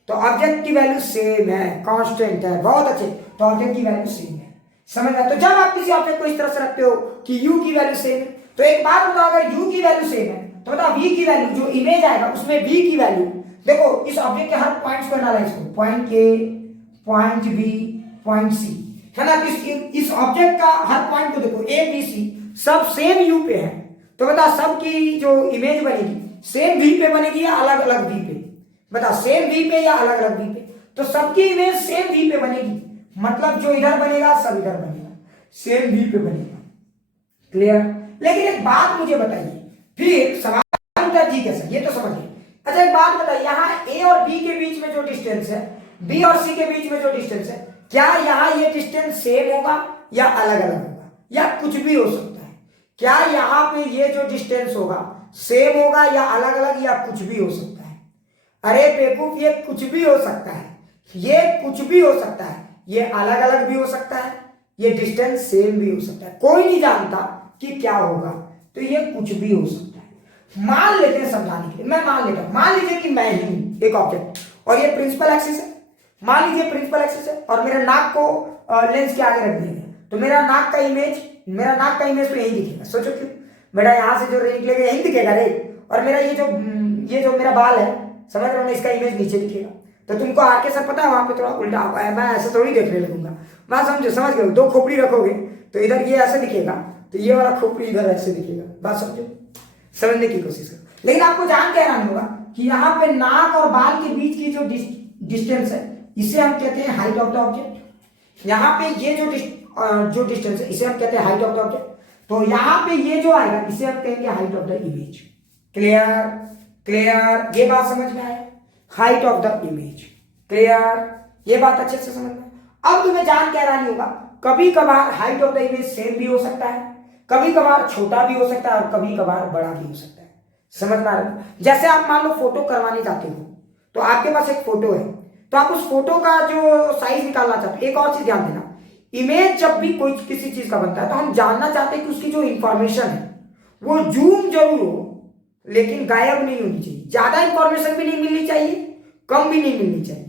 तो ऑब्जेक्ट की वैल्यू सेम है, कांस्टेंट है, बहुत अच्छे। तो ऑब्जेक्ट की वैल्यू सेम है, समझ में? तो जब आप किसी ऑब्जेक्ट को इस तरह से रखते हो कि u की वैल्यू सेम है, तो एक बात बताओ, अगर u की वैल्यू सेम है तो बताओ v की वैल्यू, जो इमेज आएगा उसमें v की वैल्यू, देखो इस ऑब्जेक्ट के हर पॉइंट्स को एनालाइज करो, point A, point B, point C, है ना? इस ऑब्जेक्ट का हर पॉइंट को देखो, ए बी सी सब सेम यू पे है, तो बता सब की जो इमेज बनेगी सेम वी पे बनेगी या अलग अलग वी पे? बता, सेम वी पे या अलग अलग वी पे? तो सबकी इमेज सेम वी पे बनेगी, मतलब जो इधर बनेगा सब इधर बनेगा, सेम वी पे बनेगा। क्लियर? लेकिन एक बात मुझे बताइए, फिर सवाल उठा जी कैसा, ये तो समझिए। अच्छा एक बात बताइए, यहाँ ए और बी के बीच में जो डिस्टेंस है, बी और सी के बीच में जो डिस्टेंस है, क्या यहाँ ये डिस्टेंस सेम होगा या अलग अलग होगा या कुछ भी हो सकता है? क्या यहाँ पे ये जो डिस्टेंस होगा सेम होगा या अलग अलग या कुछ भी हो सकता है? अरे बेवकूफ, ये कुछ भी हो सकता है, ये कुछ भी हो सकता है, ये अलग अलग भी हो सकता है, ये डिस्टेंस सेम भी हो सकता है, कोई नहीं जानता कि क्या होगा, तो ये कुछ भी हो सकता है। मान लेते हैं समझाने के लिए, मैं मान लेता हूं, मान लीजिए कि मैं ही हूं एक ऑब्जेक्ट और ये प्रिंसिपल एक्सिस है, मान लीजिए प्रिंसिपल एक्सिस है और मेरे नाक को लेंस के आगे रख दिया गया, तो मेरा नाक का इमेज तो यही दिखेगा। सोचो क्यों, मेरा यहां से जो रे निकलेगा यही दिखेगा रे, और मेरा ये जो मेरा बाल है, समझ रहे हो ना, इसका इमेज नीचे दिखेगा। तो तुमको आके सब पता है वहां पे थोड़ा उल्टा होगा, मैं ऐसे थोड़ी देखने लगूंगा, बात समझ गए? दो खोपड़ी रखोगे तो इधर ये ऐसे दिखेगा, तो ये वाला खोपड़ी इधर ऐसे दिखेगा, बात समझो, समझने की कोशिश करो। लेकिन आपको जान के हैरानी होगा कि यहाँ पे नाक और बाल के बीच की जो डिस्टेंस है, इसे हम कहते हैं हाइट ऑफ द ऑब्जेक्ट। यहाँ पे ये जो डिस्टेंस है, इसे हम कहते हैं हाइट ऑफ द ऑब्जेक्ट। तो यहाँ पे ये जो आएगा, इसे हम कहेंगे height of the image. Clear? Clear? ये बात समझ में आया? Height of the image. Clear? ये बात अच्छे से समझ में? अब तुम्हें जान के हैरानी होगा, कभी कभार height of the image same भी हो सकता है, कभी कभार छोटा भी हो सकता है और कभी कभार बड़ा भी हो सकता है। समझ में आ रहा है? जैसे आप मान लो फोटो करवाने जाते हो, तो आपके पास एक फोटो है, तो आप उस फोटो का जो साइज निकालना चाहते हो। एक और चीज ध्यान देना, इमेज जब भी कोई किसी चीज का बनता है तो हम जानना चाहते हैं कि उसकी जो इंफॉर्मेशन है वो जूम जरूर हो लेकिन गायब नहीं होनी चाहिए, ज्यादा इंफॉर्मेशन भी नहीं मिलनी चाहिए, कम भी नहीं मिलनी चाहिए।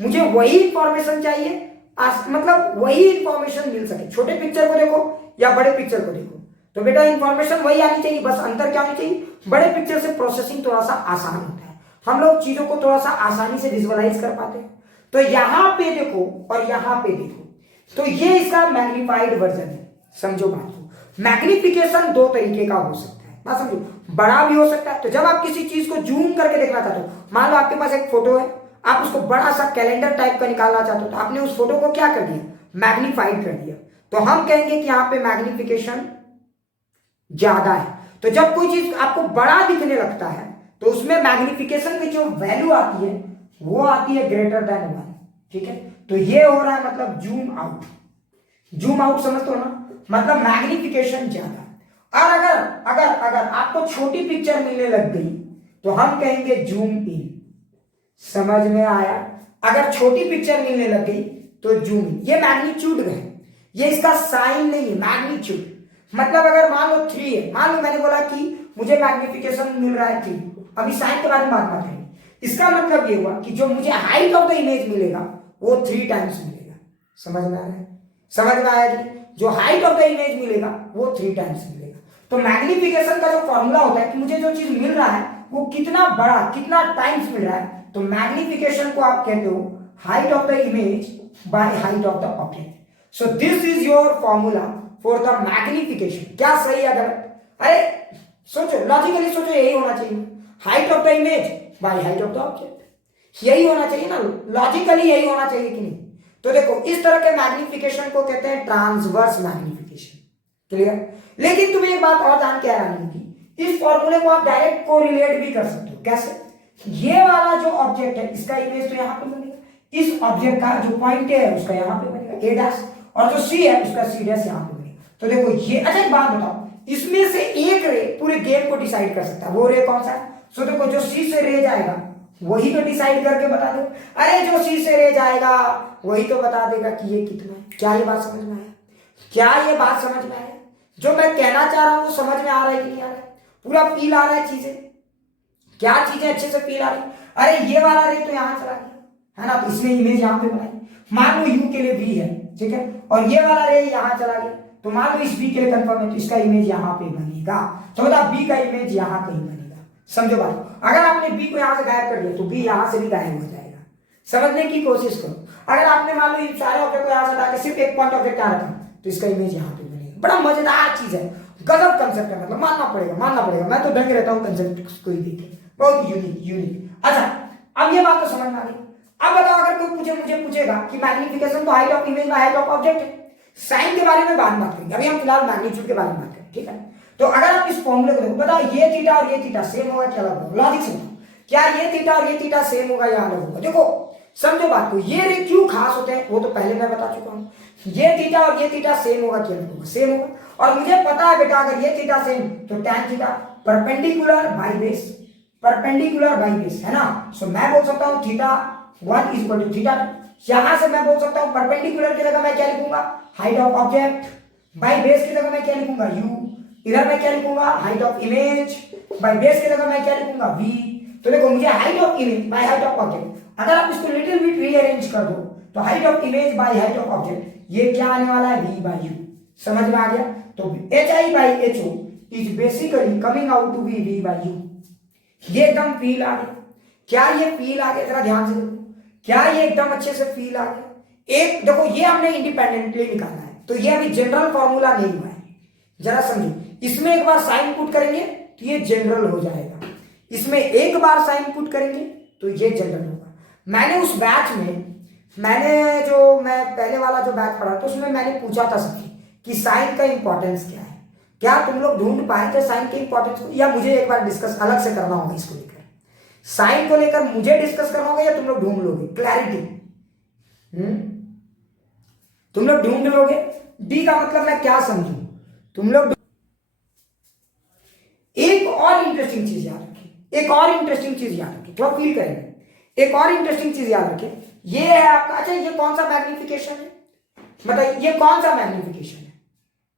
मुझे वही इंफॉर्मेशन चाहिए, मतलब वही इंफॉर्मेशन मिल सके। छोटे पिक्चर को देखो या बड़े पिक्चर को देखो, तो बेटा इंफॉर्मेशन वही आनी चाहिए, बस अंतर क्या होनी चाहिए, बड़े पिक्चर से प्रोसेसिंग थोड़ा सा आसान होता है, हम लोग चीजों को थोड़ा सा आसानी से विजुअलाइज कर पाते हैं। तो यहां पे देखो और यहां पे देखो, तो ये इसका मैग्नीफाइड वर्जन है। समझो बात को, मैग्निफिकेशन दो तरीके का हो सकता है, ना समझो, बड़ा भी हो सकता है। तो जब आप किसी चीज को जूम करके देखना चाहते हो, मान लो आपके पास एक फोटो है, आप उसको बड़ा सा कैलेंडर टाइप का निकालना चाहते हो, तो आपने उस फोटो को क्या कर दिया, मैग्नीफाइड कर दिया, तो हम कहेंगे कि यहाँ पे मैग्निफिकेशन ज्यादा है। तो जब कोई चीज आपको बड़ा दिखने लगता है तो उसमें मैग्निफिकेशन की जो वैल्यू आती है वो आती है ग्रेटर देन 1। ठीक है, तो ये हो रहा है मतलब जूम आउट। जूम आउट समझते हो ना, मतलब मैग्निफिकेशन ज्यादा। और अगर आपको छोटी पिक्चर मिलने लग गई तो हम कहेंगे जूम इन। समझ में आया? अगर छोटी पिक्चर मिलने लग गई तो जूम इन। ये मैग्नीट्यूड है, ये इसका साइन नहीं है, मैग्नीट्यूड। मतलब अगर मान लो 3 है, मान लो मैंने बोला कि मुझे मैग्निफिकेशन मिल रहा है 3, अभी साइन के बारे में बात करेंगे। इसका मतलब ये हुआ कि जो मुझे हाइट ऑफ द इमेज मिलेगा वो 3 टाइम्स मिलेगा। समझ में आ रहा है? समझ में आया कि जो हाइट ऑफ द इमेज मिलेगा वो 3 टाइम्स मिलेगा। तो मैग्निफिकेशन का जो फॉर्मूला होता है कि मुझे जो चीज मिल रहा है वो कितना बड़ा, कितना टाइम्स मिल रहा है, तो मैग्निफिकेशन को आप कहते हो height of the image by height of the object. So this is your formula for the magnification. क्या सही है गलत? अरे सोचो, लॉजिकली सोचो, यही होना चाहिए, height of the image by height of the object, यही होना चाहिए ना, लॉजिकली यही होना चाहिए कि नहीं? तो देखो इस तरह के मैग्निफिकेशन को कहते हैं ट्रांसवर्स मैग्निफिकेशन। क्लियर? लेकिन तुम्हें एक बात और जान के आनी होगी, इस फॉर्मूले को आप डायरेक्ट कोरिलेट भी कर सकते हो। कैसे? ये वाला जो ऑब्जेक्ट है इसका इमेज तो यहां पे बनेगा, इस ऑब्जेक्ट का जो पॉइंट है उसका यहां पे बनेगा ए डैश, और जो सी है उसका सी डैश यहां पे बनेगा। तो देखो ये, अच्छा एक बात बताओ, इसमें से एक रे पूरे गेम को डिसाइड कर सकता है, वो रे कौन सा है? सो देखो जो सी से रे जाएगा वही तो डिसाइड करके बता दो। अरे जो सी से रे जाएगा वही तो बता देगा कि ये कितना है। क्या ये बात समझ में आया? क्या ये बात समझ में आया? जो मैं कहना चाह रहा हूं वो समझ में आ रहा है कि नहीं आ रहा है? पूरा फील आ रहा है चीजें? क्या चीजें अच्छे से फील आ रही? अरे ये वाला रे तो यहाँ चला गया है ना, तो इसमें इमेज यहाँ पे बनाई। मान लो यू के लिए वी है, ठीक है, और ये वाला रे यहाँ चला गया, तो मान लो इस बी के लिए कंफर्म है, तो इसका इमेज यहाँ पे बनेगा। तो बताओ बी का इमेज यहाँ कहीं बनेगा। समझो बात, अगर आपने बी को यहाँ से गायब कर दिया तो बी यहाँ से भी गायब हो जाएगा। समझने की कोशिश करो। अगर आपने मान लो इन सारे ऑब्जेक्ट को यहाँ से हटा के सिर्फ एक पॉइंट ऑब्जेक्ट यहाँ रखा, तो इसका इमेज यहाँ पे बनेगा। बड़ा मजेदार चीज है, गजब कंसेप्ट है, मतलब मानना पड़ेगा। मैं तो दंग रहता हूँ कंसेप्ट को ही देख के, बहुत यूनिक। अच्छा, अब ये बात तो समझ में आ गई। अब बताओ, अगर कोई मुझे पूछेगा कि मैग्निफिकेशन तो height of image by height of object है, साइन के बारे में बाद में बात करेंगे, अभी हम फिलहाल मैग्नीट्यूड के बारे में बात करें, ठीक है। तो अगर आप इस फॉर्मूले को देखो, बताओ ये थीटा और ये थीटा सेम होगा क्या अलग होगा? लॉजिक से क्या ये थीटा और ये थीटा सेम होगा या अलग होगा? देखो समझो बात को, ये रे क्यों खास होते हैं वो तो पहले मैं बता चुका हूं। ये थीटा और ये थीटा सेम होगा क्या अलग होगा? सेम होगा। और मुझे पता है बेटा, अगर ये थीटा सेम तो tan theta perpendicular by base है ना। सो मैं बोल सकता हूं theta 1 is equal to theta 2। यहां से मैं बोल सकता हूं परपेंडिकुलर की जगह मैं क्या लिखूंगा? Height of object. Bye base की जगह मैं क्या लिखूंगा? u। इधर मैं क्या लिखूंगा? Height of image. By base की जगह मैं क्या लिखूंगा? v। तो देखो, मुझे height of image by height of object, अगर आप इसको लिटिल बिट रीअरेंज कर दो तो height of image by height of object ये क्या आने वाला है? v by u। समझ में आ गया? तो hi by ho is basically coming out to be v by u। ये एकदम फील आ गया? क्या ये फील आ गया? जरा ध्यान से देखो, क्या ये एकदम अच्छे से फील आ गया? एक देखो, ये हमने इंडिपेंडेंटली निकाला है, तो ये अभी जनरल फॉर्मूला नहीं हुआ है। जरा समझो, इसमें एक बार साइन पुट करेंगे तो ये जनरल हो जाएगा, इसमें एक बार साइन पुट करेंगे तो ये जनरल होगा। मैंने उस बैच में, मैं पहले वाला जो बैच पढ़ा तो उसमें मैंने पूछा था सबसे कि साइन का इंपॉर्टेंस क्या है। क्या तुम लोग ढूंढ पाए थे साइन के इंपॉर्टेंस को, या मुझे एक बार डिस्कस अलग से करना होगा इसको लेकर? साइन को लेकर मुझे डिस्कस करना होगा या तुम लोग ढूंढ लोगे? क्लैरिटी, तुम लोग ढूंढ लोगे? डी का मतलब मैं क्या समझू? तुम लोग एक और इंटरेस्टिंग चीज याद रखिए, थोड़ा फील करेंगे। एक और इंटरेस्टिंग चीज याद रखिए, ये है आपका, अच्छा ये कौन सा मैग्निफिकेशन है? मतलब ये कौन सा मैग्निफिकेशन है?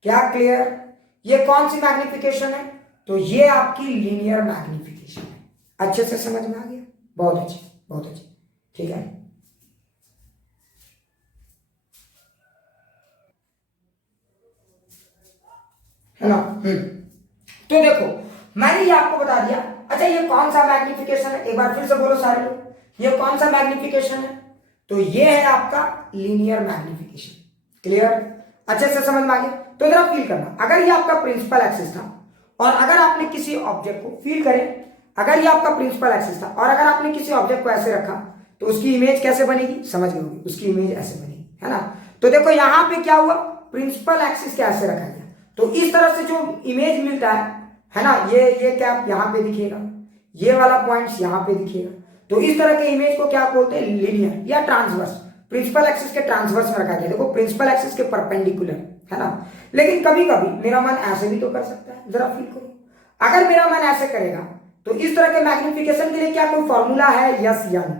क्या क्लियर? ये कौन सी मैग्निफिकेशन है? तो ये आपकी लीनियर मैग्निफिकेशन है। अच्छे से समझ में आ गया? बहुत अच्छे, ठीक है। है ना? तो देखो, मैंने ये आपको बता दिया। अच्छा, ये कौन सा मैग्निफिकेशन है? एक बार फिर से बोलो सारे लोग, ये कौन सा मैग्निफिकेशन है? तो ये है आपका लीनियर मैग्निफिकेशन। क्लियर? अच्छे से समझ में आ गया? तो जरा फील करना, अगर ये आपका प्रिंसिपल एक्सिस था और अगर आपने किसी ऑब्जेक्ट को फील करें, अगर ये आपका प्रिंसिपल एक्सिस था और अगर आपने किसी ऑब्जेक्ट को ऐसे रखा तो उसकी इमेज कैसे बनेगी? समझ गए होंगे, उसकी इमेज ऐसे बनेगी, है ना। तो देखो यहां पे क्या हुआ, प्रिंसिपल एक्सिस कैसे रखा गया, तो इस तरह से जो इमेज मिलता है ना, ये क्या यहाँ पे दिखेगा, ये वाला पॉइंट्स यहाँ पे दिखेगा। तो इस तरह के इमेज को क्या बोलते हैं? लीनियर या ट्रांसवर्स। प्रिंसिपल एक्सिस के ट्रांसवर्स में रखा गया, देखो प्रिंसिपल एक्सिस के परपेंडिकुलर, है ना। लेकिन कभी कभी मेरा मन ऐसे भी तो कर सकता है, जरा फील करो। अगर मेरा मन ऐसे करेगा तो इस तरह के मैग्निफिकेशन के लिए क्या कोई फॉर्मूला है? यस या नो?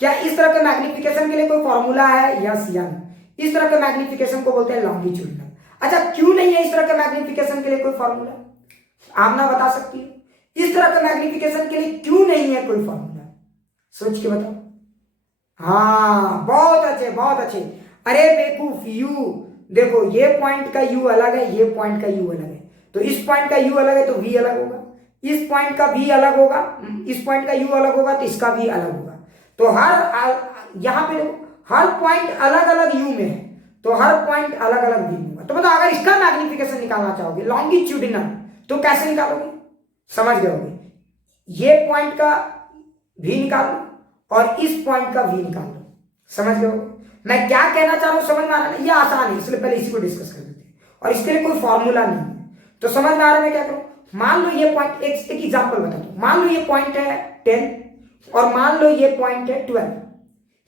क्या इस तरह के मैग्निफिकेशन के लिए कोई फॉर्मूला है? यस या नो? इस तरह के मैग्निफिकेशन को बोलते हैं लॉन्गिट्यूडिनल। अच्छा, क्यों नहीं है इस तरह के मैग्निफिकेशन के लिए कोई फॉर्मूला? आप ना बता सकती हो इस तरह के मैग्निफिकेशन के लिए क्यों नहीं है कोई फॉर्मूला? सोच के बताओ। हाँ, बहुत अच्छे। अरे बेवकूफ, यू देखो, ये पॉइंट का यू अलग है, ये पॉइंट का यू अलग है, तो इस पॉइंट का यू अलग है तो वी अलग होगा, इस पॉइंट का वी अलग होगा, इस पॉइंट का यू अलग होगा तो इसका भी अलग होगा। तो यहां पे हर पॉइंट अलग अलग यू में है, तो हर पॉइंट अलग अलग वी में होगा। तो बताओ, अगर इसका मैग्निफिकेशन निकालना चाहोगे लॉन्गिट्यूडिनल, तो कैसे निकालोगे? समझ गए होगे, ये पॉइंट का वी निकाल लो और इस पॉइंट का वी निकाल लो। समझ गए होगे मैं क्या कहना चाह रहा हूं? समझ में आ रहा है? ये आसान है, इसलिए पहले इसी को डिस्कस कर देते हैं, और इसके लिए कोई फॉर्मूला नहीं है। तो समझ में आ रहा है मैं क्या करूं? मान लो ये पॉइंट, एक एग्जांपल बता दो, मान लो ये पॉइंट है 10 और मान लो ये पॉइंट है 12।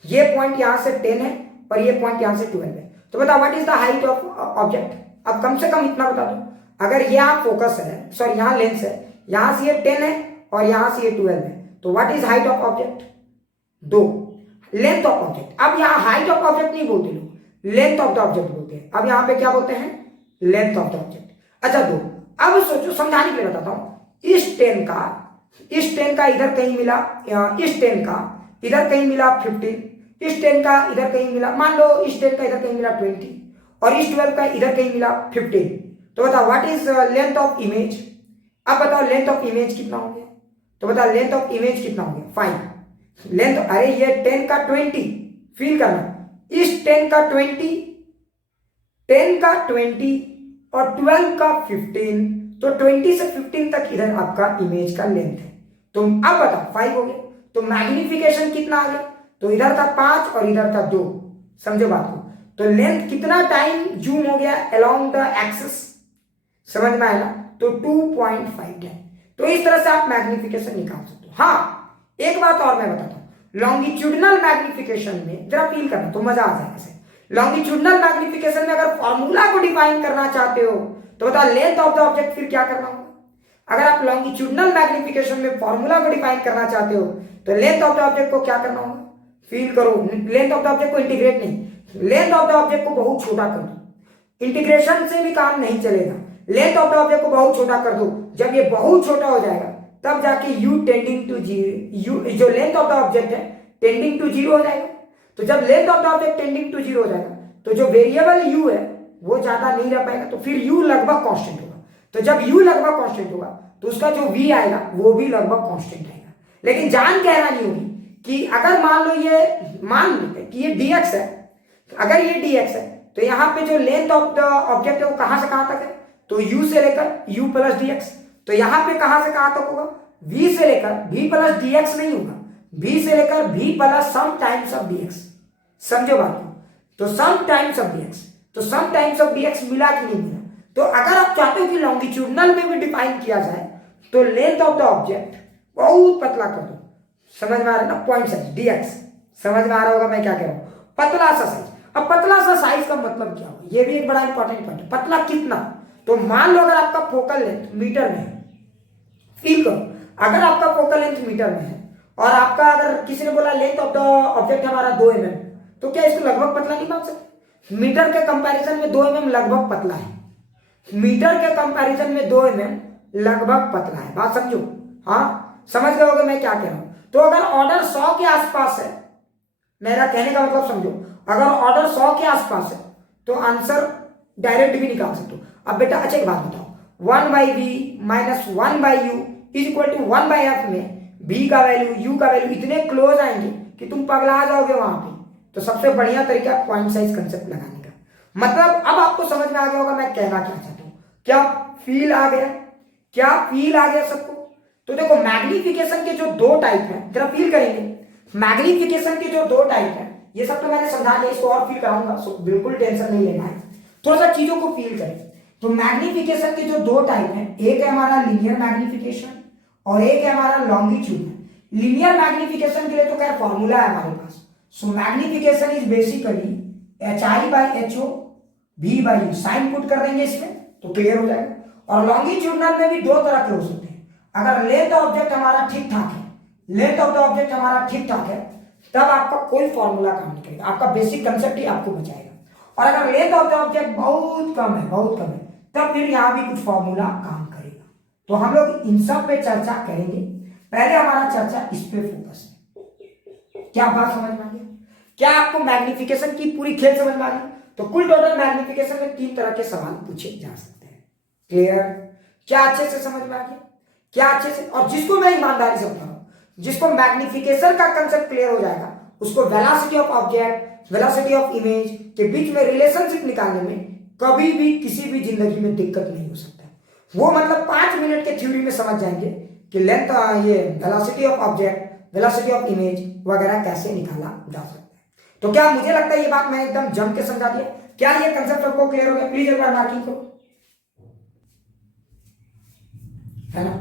ये पॉइंट यहां से 10 है और ये पॉइंट यहां से 12 है। तो बताओ what is the height of object? अब कम से कम इतना बता दो, अगर यहाँ फोकस है, सॉरी यहाँ लेंस है, यहां से ये 10 है और यहां से ये 12 है, तो what is height of object? 2। Length of object, अब यहाँ हाइट ऑफ ऑब्जेक्ट नहीं बोलते लोग, लेंथ ऑफ द ऑब्जेक्ट बोलते हैं। अब यहाँ पे क्या बोलते हैं? Length of the object. अच्छा 2। अब सोचो, समझाने के लिए बताता हूं, इस 10 का इस 10 का इधर कहीं मिला, इस 10 का इधर कहीं मिला 15, इस 10 का इधर कहीं मिला, मान लो इस 10 का इधर कहीं मिला 20 और इस 12 का इधर कहीं मिला 15। तो बताओ what is length of image. अब बताओ लेंथ ऑफ इमेज कितना हो गया। तो बताओ लेंथ ऑफ इमेज कितना हो गया 5। लेंथ, अरे ये 10 का 20 फील करना, इस 10 का 20, 10 का 20 और 12 का 15, तो 20 से 15 तक इधर आपका इमेज का लेंथ है। तो अब बताओ 5 हो गया, तो मैग्निफिकेशन कितना आ गया, तो इधर था 5 और इधर था 2। समझो बात को। तो लेंथ कितना टाइम जूम हो गया अलोंग द एक्सिस, समझ में आया ना, तो 2.5 है। तो इस तरह से आप मैग्निफिकेशन निकाल सकते हो। हाँ एक बात और मैं बताता हूं, लॉन्गिट्यूडनल मैग्निफिकेशन में जरा फील करना तो मजा आ जाएगा ऐसे। लॉन्गिट्यूडनल मैग्निफिकेशन में अगर फॉर्मूला को डिफाइन करना चाहते हो तो बता लेंथ ऑफ द ऑब्जेक्ट फिर क्या करना होगा। अगर आप लॉन्गिट्यूडनल मैग्निफिकेशन में फॉर्मूला को डिफाइन करना चाहते हो तो लेंथ ऑफ द ऑब्जेक्ट को क्या करना होगा, फील करो। लेंथ ऑफ द ऑब्जेक्ट को इंटीग्रेट नहीं, लेंथ ऑफ द ऑब्जेक्ट को बहुत छोटा कर दो। इंटीग्रेशन से भी काम नहीं चलेगा, लेंथ ऑफ द ऑब्जेक्ट को बहुत छोटा कर दो। जब ये बहुत छोटा हो जाएगा तब जाके u टेंडिंग टू जीरो, जो लेंथ ऑफ द ऑब्जेक्ट है टेंडिंग टू जीरो हो जाएगा। तो जब length of the object tending to zero हो जाएगा तो जो वेरिएबल u है वो ज्यादा नहीं रह पाएगा, तो फिर u लगभग कांस्टेंट होगा। तो जब u लगभग कांस्टेंट होगा तो उसका जो v आएगा वो भी लगभग कांस्टेंट आएगा। लेकिन जान कहना नहीं होगी कि अगर मान लो ये, मान लेते कि ये dx है, अगर ये dx है तो यहाँ पे जो लेंथ ऑफ द ऑब्जेक्ट है वो कहां से कहां तक है, तो u से लेकर u प्लस dx। तो यहाँ पे कहां से कहां तक होगा, v से लेकर v प्लस dx नहीं होगा, v से लेकर v plus some times of dx। समझो बात को। तो सम टाइम्स ऑफ dx, तो सम टाइम्स ऑफ dx मिला कि नहीं मिला। तो अगर आप चाहते हो कि लॉन्गिट्यूडनल में भी डिफाइन किया जाए तो लेंथ ऑफ द ऑब्जेक्ट बहुत पतला कर दो। समझ में आ रहा है ना, पॉइंट साइज dx। समझ में आ रहा होगा मैं क्या कह रहा हूं, पतला सा साइज। अब पतला सा साइज का मतलब क्या हो, ये भी एक बड़ा इंपॉर्टेंट पॉइंट है। पतला कितना, तो मान लो अगर आपका फोकल लेंथ मीटर में है, फील करो, अगर आपका फोकल लेंथ मीटर में है और आपका अगर किसी ने बोला लेंथ ऑफ द ऑब्जेक्ट हमारा 2 mm, तो क्या इसको लगभग पतला नहीं मान सकते। मीटर के कंपैरिजन में 2 mm लगभग पतला है, मीटर के कंपैरिजन में 2 mm लगभग पतला है। बात समझो, हाँ समझ गए होगे मैं क्या कह रहा हूं। तो अगर ऑर्डर 100 के आसपास है, मेरा कहने का मतलब समझो, अगर ऑर्डर 100 के आसपास है तो आंसर डायरेक्ट भी निकाल सकते हो। अब बेटा अच्छा एक बात बताओ, 1/v minus 1/u is equal to 1/f में v का वैल्यू u का वैल्यू इतने क्लोज आएंगे कि तुम पगला जाओगे वहां पे। तो सबसे बढ़िया तरीका पॉइंट साइज कंसेप्ट लगाने का। मतलब अब आपको समझ में आ गया होगा मैं कहना क्या चाहता हूं। क्या फील आ गया, क्या फील आ गया सबको। तो देखो मैग्निफिकेशन के जो 2 टाइप है, जरा फील करेंगे। मैग्निफिकेशन के जो 2 टाइप है, ये सब तो मैंने समझा दिया, इसको और फील कराऊंगा, सो बिल्कुल टेंशन नहीं लेना है, थोड़ा सा चीजों को फील करें। तो मैग्निफिकेशन के जो 2 टाइप है, एक है हमारा लीनियर मैग्निफिकेशन और एक है हमारा लॉन्गिट्यूड। लीनियर मैग्निफिकेशन के लिए तो खैर फॉर्मूला है हमारे पास। So magnification is basically hi/ho v/u, sign put कर देंगे इसमें तो क्लियर हो जाएगा। और लॉन्गिट्यूडनल में भी 2 तरह के हो सकते हैं। अगर लेंथ ऑब्जेक्ट हमारा ठीक ठाक है, लेंथ ऑफ द ऑब्जेक्ट हमारा ठीक ठाक है, तब आपका कोई फॉर्मूला काम नहीं करेगा, आपका बेसिक कंसेप्ट ही आपको बचाएगा। और अगर लेंथ ऑफ द ऑब्जेक्ट बहुत कम है, बहुत कम है, तब फिर यहां भी कुछ फॉर्मूला काम करेगा। तो हम लोग इन सब पे चर्चा करेंगे। पहले हमारा चर्चा इस पे फोकस है। क्या बात समझ में आ गया, क्या आपको मैग्निफिकेशन की पूरी खेल समझ में आ गई। तो कुल टोटल मैग्निफिकेशन में 3 तरह के सवाल पूछे जा सकते हैं। क्लियर, क्या अच्छे से समझ में आ गया, क्या अच्छे से। और जिसको मैं ईमानदारी से बता रहा हूं, जिसको मैग्निफिकेशन का कंसेप्ट क्लियर हो जाएगा, उसको velocity of object, velocity of image के बीच में रिलेशनशिप निकालने में कभी भी किसी भी जिंदगी में दिक्कत नहीं हो सकता। वो मतलब 5 मिनट के थ्योरी में समझ जाएंगे कि लेंथ, ये velocity of object, velocity of image वगैरह कैसे निकाला जा सकता है। तो क्या मुझे लगता है ये बात मैं एकदम जम के समझा दिया। क्या ये कंसेप्ट आपको क्लियर हो गया, प्लीज एक बार मार्किंग करो, है ना।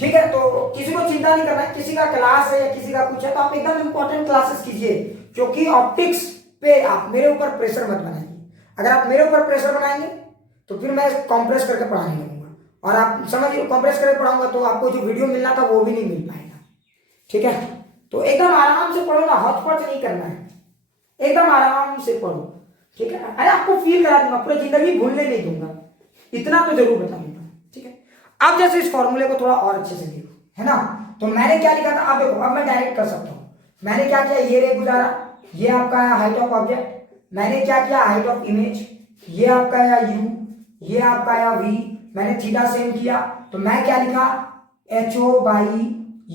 ठीक है, तो किसी को चिंता नहीं करना है, किसी का क्लास है या किसी का कुछ है तो आप एकदम इंपॉर्टेंट क्लासेस कीजिए, क्योंकि ऑप्टिक्स पे आप मेरे ऊपर प्रेशर मत बनाइए। अगर आप मेरे ऊपर प्रेशर बनाएंगे तो फिर मैं कॉम्प्रेस करके पढ़ाने लगूंगा, और आप समझिए कॉम्प्रेस करके पढ़ाऊंगा तो आपको जो वीडियो मिलना था वो भी नहीं मिल पाएगा। ठीक है, तो एकदम आराम से पढ़ो ना, हौच-पौच नहीं करना है, एकदम आराम से पढ़ो। ठीक है, अरे आपको फील करा दूंगा, पूरी जिंदगी भूलने नहीं दूंगा, इतना तो जरूर बता दूंगा। ठीक है, अब जैसे इस फॉर्मूले को थोड़ा और अच्छे से देखो। है ना। तो मैंने क्या लिखा था, अब देखो, अब मैं डायरेक्ट कर सकता हूं। मैंने क्या किया, ये रे गुजारा, ये आपका है हाइट ऑफ ऑब्जेक्ट। मैंने क्या किया, हाइट ऑफ इमेज, ये आपका आया u, ये आपका आया v। मैंने थीटा सेम किया, तो मैं क्या लिखा, ho by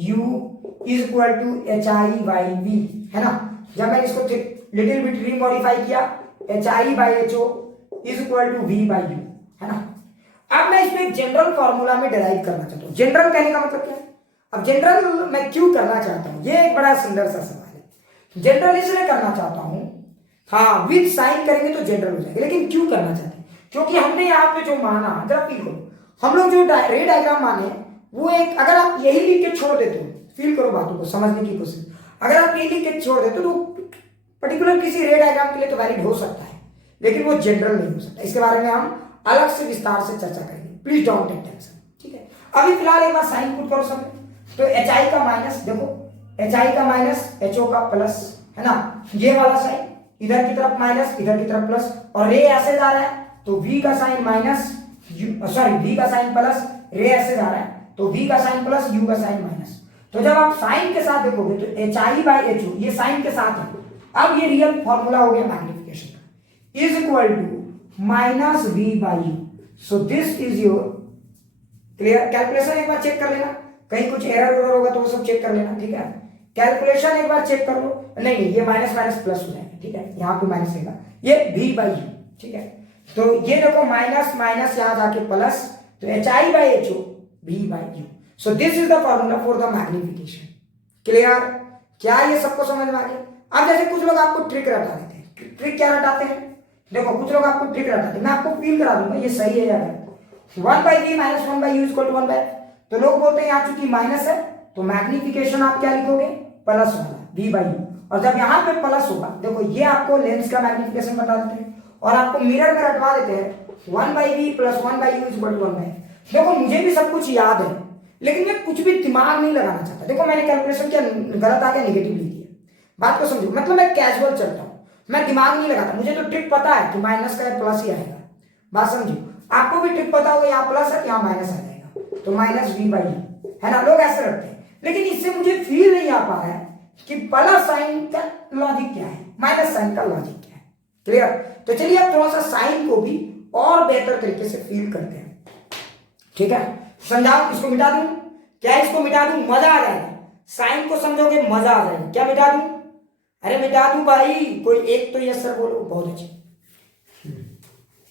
u is equal to H I by V, है ना। जब मैंने इसको लिटिल बिट रीमॉडिफाई किया, H I by H O is equal to V by U, है ना। अब मैं इसमें एक जनरल फॉर्मूला में डिराइव करना चाहता हूं। जनरल कहने का मतलब क्या है, अब जनरल मैं क्यों करना चाहता हूं, ये एक बड़ा सुंदर सा सवाल है। जनरल इसलिए करना चाहता हूं, हाँ विद साइन करेंगे तो जनरल हो जाएगा, लेकिन क्यों करना चाहते हैं, क्योंकि हमने यहाँ पे जो माना, जरा फील करो, हम लोग जो रे डायग्राम माने वो एक, अगर आप यही लिख के छोड़ देते हो, फील करो बातों को समझने की कोशिश, अगर आप यही लिख के छोड़ देते हो तो पर्टिकुलर किसी रे डायग्राम के लिए तो वैलिड हो सकता है, लेकिन वो जनरल नहीं हो सकता। इसके बारे में हम अलग से विस्तार से चर्चा करेंगे, प्लीज डोंट टेक टेंशन, ठीक है। अभी फिलहाल एक बार साइन पुट करो सब, तो एच आई का माइनस, देखो एच आई का माइनस एच ओ का प्लस, है ना, ये वाला साइन इधर की तरफ माइनस, इधर की तरफ प्लस, और रे ऐसे जा रहा है तो v का साइन माइनस, सॉरी v का साइन प्लस, रे ऐसे जा रहा है तो v का साइन प्लस, u का साइन माइनस। तो जब आप साइन के साथ देखोगे तो H I by H O, ये साइन के साथ है। अब ये रियल फॉर्मूला हो गया मैग्निफिकेशन का, is equal to minus v by u. So this is your clear. Calculation एक बार चेक कर लेना, कहीं कुछ एरर होगा तो वो सब चेक कर लेना, ठीक है। कैलकुलेशन एक बार चेक कर लो, नहीं ये माइनस माइनस प्लस हो जाएगा, ठीक है, यहाँ पे माइनस रहेगा, ये v बाई यू, ठीक है। तो ये देखो माइनस माइनस यहाँ जाके प्लस, तो H I by H O v by u. So this is the formula for the magnification. Clear, क्या ये सबको समझ में आ गया। अब जैसे कुछ लोग आपको ट्रिक रटा देते हैं, ट्रिक क्या रटाते हैं, देखो कुछ लोग आपको ट्रिक रटाते हैं, मैं आपको फील करा दूंगा ये सही है यार। 1 by v minus 1 by u equal to 1 by, तो लोग बोलते हैं यहाँ चूंकि माइनस है तो मैग्निफिकेशन आप क्या लिखोगे, प्लस वाला v बाई यू। और जब यहाँ पे प्लस होगा, देखो ये आपको लेंस का मैग्निफिकेशन बता देते हैं और आपको मिरर में रटवा देते हैं 1 by v plus 1 by u equal to 1 by. देखो मुझे भी सब कुछ याद है, लेकिन मैं कुछ भी दिमाग नहीं लगाना चाहता। देखो मैंने कैलकुलेशन किया, गलत आ गया, निगेटिव लिख दिया, बात को समझो, मतलब मैं कैजुअल चलता हूँ, मैं दिमाग नहीं लगाता। मुझे तो ट्रिक पता है कि माइनस का प्लस ही आएगा, बात समझो। आपको भी ट्रिक पता होगा, यहाँ प्लस है यहाँ माइनस आ जाएगा, तो माइनस v बाई यू, है ना। लोग ऐसे रखते हैं, लेकिन इससे मुझे फील नहीं आ पा रहा है कि प्लस साइन का लॉजिक क्या है, माइनस साइन का लॉजिक क्या है। क्लियर, तो चलिए अब थोड़ा सा साइन को भी और बेहतर तरीके से फील करते हैं, ठीक है। समझाओ, इसको मिटा दूं क्या, इसको मिटा दूं, मजा आ जाएगा। साइन को समझोगे मजा आ जाएगा, क्या मिटा दूं, अरे मिटा दूं भाई, कोई एक तो यस सर बोलो, बहुत अच्छे,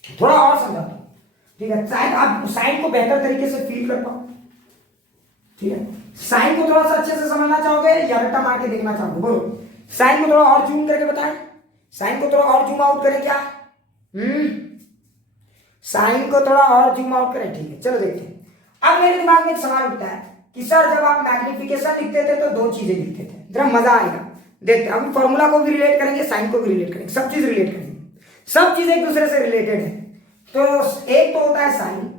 थोड़ा और समझा दो, ठीक है। साइन, आप साइन को बेहतर तरीके से फील कर पाओ, ठीक है। साइन को थोड़ा सा अच्छे से समझना चाहोगे या रट्टा मार के देखना चाहोगे, बोलो। साइन को थोड़ा और जूम करके बताएं, साइन को थोड़ा और जूम आउट करें क्या, साइन को थोड़ा और जूम आउट करें, ठीक है। चलो देखते हैं। अब मेरे दिमाग में एक सवाल उठता है कि सर जब आप मैग्निफिकेशन लिखते थे तो दो चीजें लिखते थे, जरा मजा आएगा, देखते हैं। अभी फॉर्मूला को भी रिलेट करेंगे, साइन को भी रिलेट करेंगे, सब चीज रिलेट करेंगे, सब चीज एक दूसरे से रिलेटेड है। तो एक तो होता है साइन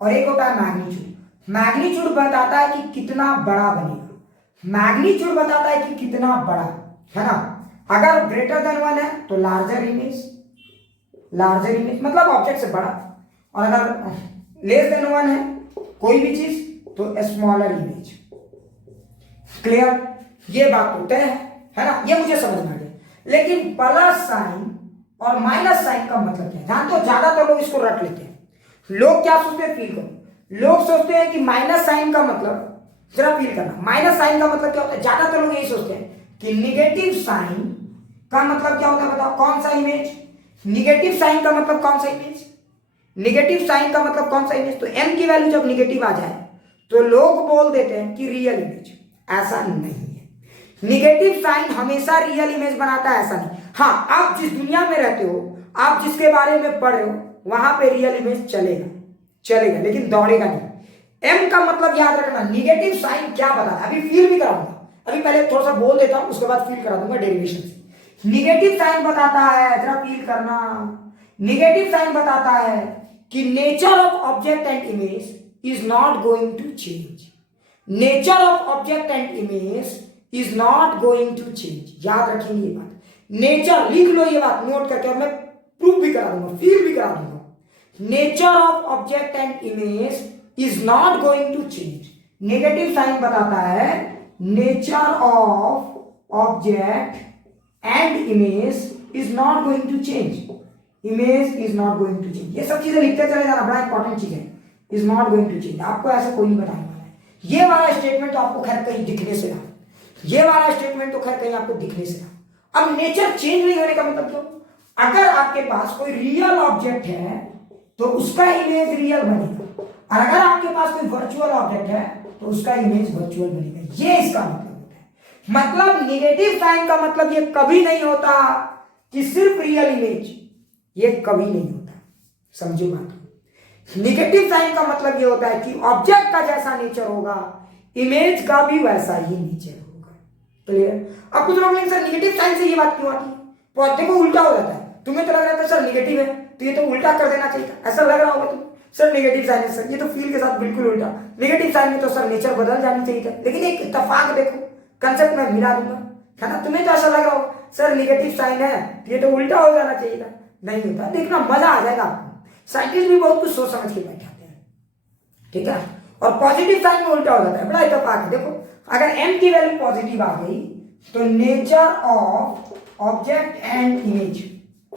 और एक होता है मैग्नीट्यूड। मैग्नीट्यूड बताता है कि कितना बड़ा बनेगा, मैग्नीट्यूड बताता है कि कितना बड़ा, है ना। अगर ग्रेटर देन 1 है तो लार्जर इमेज, लार्जर इमेज मतलब ऑब्जेक्ट से बड़ा, और अगर लेस देन 1 है कोई भी चीज तो स्मॉलर इमेज। क्लियर, ये बात होते हैं, है ना, ये मुझे समझ में आ गया। लेकिन प्लस साइन और माइनस साइन का मतलब क्या है, जानते हो, ज्यादातर लोग इसको रट लेते हैं। लोग क्या सोचते हैं, फील करो, लोग सोचते हैं कि माइनस साइन का मतलब, जरा फील करना, माइनस साइन का मतलब क्या होता है, ज्यादातर लोग यही सोचते हैं कि निगेटिव साइन का मतलब क्या होता है, बताओ कौन सा इमेज, निगेटिव साइन का मतलब कौन सा इमेज, निगेटिव साइन का मतलब कौन सा इमेज। तो m की वैल्यू जब निगेटिव आ जाए तो लोग बोल देते हैं कि रियल इमेज, ऐसा नहीं है। निगेटिव साइन हमेशा रियल इमेज बनाता है, ऐसा नहीं। हाँ, आप जिस दुनिया में रहते हो, आप जिसके बारे में पढ़ रहे हो, वहां पे रियल इमेज चलेगा, चलेगा, लेकिन दौड़ेगा नहीं। m का मतलब याद रखना, निगेटिव साइन क्या बताता है, अभी फील भी कराऊंगा, अभी पहले थोड़ा सा बोल देता हूं, उसके बाद फील करा दूंगा डेरिवेशन से। निगेटिव साइन बताता है, जरा फील करना, निगेटिव साइन बताता है कि nature of object and image is not going to change, nature of object and image is not going to change. याद रखेंगे ये बात, नेचर, लिख लो ये बात नोट करके, और मैं प्रूफ भी करा दूंगा, फील भी करा दूंगा। Nature of object and image is not going to change, negative sign बताता है nature of object and image is not going to change, image is not going to change. ये सब चीजें लिखते चले जाना, बड़ा इंपॉर्टेंट चीज है, is not going to change. आपको ऐसा कोई नहीं बताने वाला है। ये वाला स्टेटमेंट तो आपको खैर कहीं दिखने से रहा, ये वाला स्टेटमेंट तो खैर कहीं आपको दिखने से रहा। अब नेचर चेंज नहीं होने का मतलब क्यों? अगर आपके पास कोई रियल ऑब्जेक्ट है तो उसका इमेज रियल बनेगा, और अगर आपके पास कोई वर्चुअल ऑब्जेक्ट है तो उसका इमेज वर्चुअल बनेगा। ये इसका मतलब होता है। मतलब नेगेटिव साइन का मतलब ये कभी नहीं होता कि सिर्फ रियल इमेज, ये कभी नहीं होता। समझो बात। नेगेटिव साइन का मतलब ये होता है कि ऑब्जेक्ट का जैसा नेचर होगा इमेज का भी वैसा ही नेचर होगा। क्लियर? अब कुछ लोग लेंगे सर नेगेटिव साइन से ये बात क्यों आती है? तो देखो उल्टा हो जाता है। तुम्हें तो लग रहा था सर नेगेटिव है तो ये तो उल्टा कर देना चाहिए था, ऐसा लग रहा होगा तुम्हें। सर नेगेटिव साइन है सर, ये तो फील के साथ बिल्कुल उल्टा। नेगेटिव साइन में तो सर नेचर बदल जानी चाहिए था, लेकिन एक इत्तेफाक देखो, कंसेप्ट में मिला दूंगा, है ना। तुम्हें तो ऐसा लग रहा होगा सर नेगेटिव साइन है तो ये तो उल्टा हो जाना चाहिए था, नहीं होता। देखना मजा आ जाएगा आपको। साइंटिस्ट भी बहुत कुछ सोच समझ के बैठाते हैं, ठीक है। और पॉजिटिव साइन में उल्टा हो जाता है, बड़ा इत्तेफाक है। देखो अगर m की वैल्यू पॉजिटिव आ गई तो nature of object and image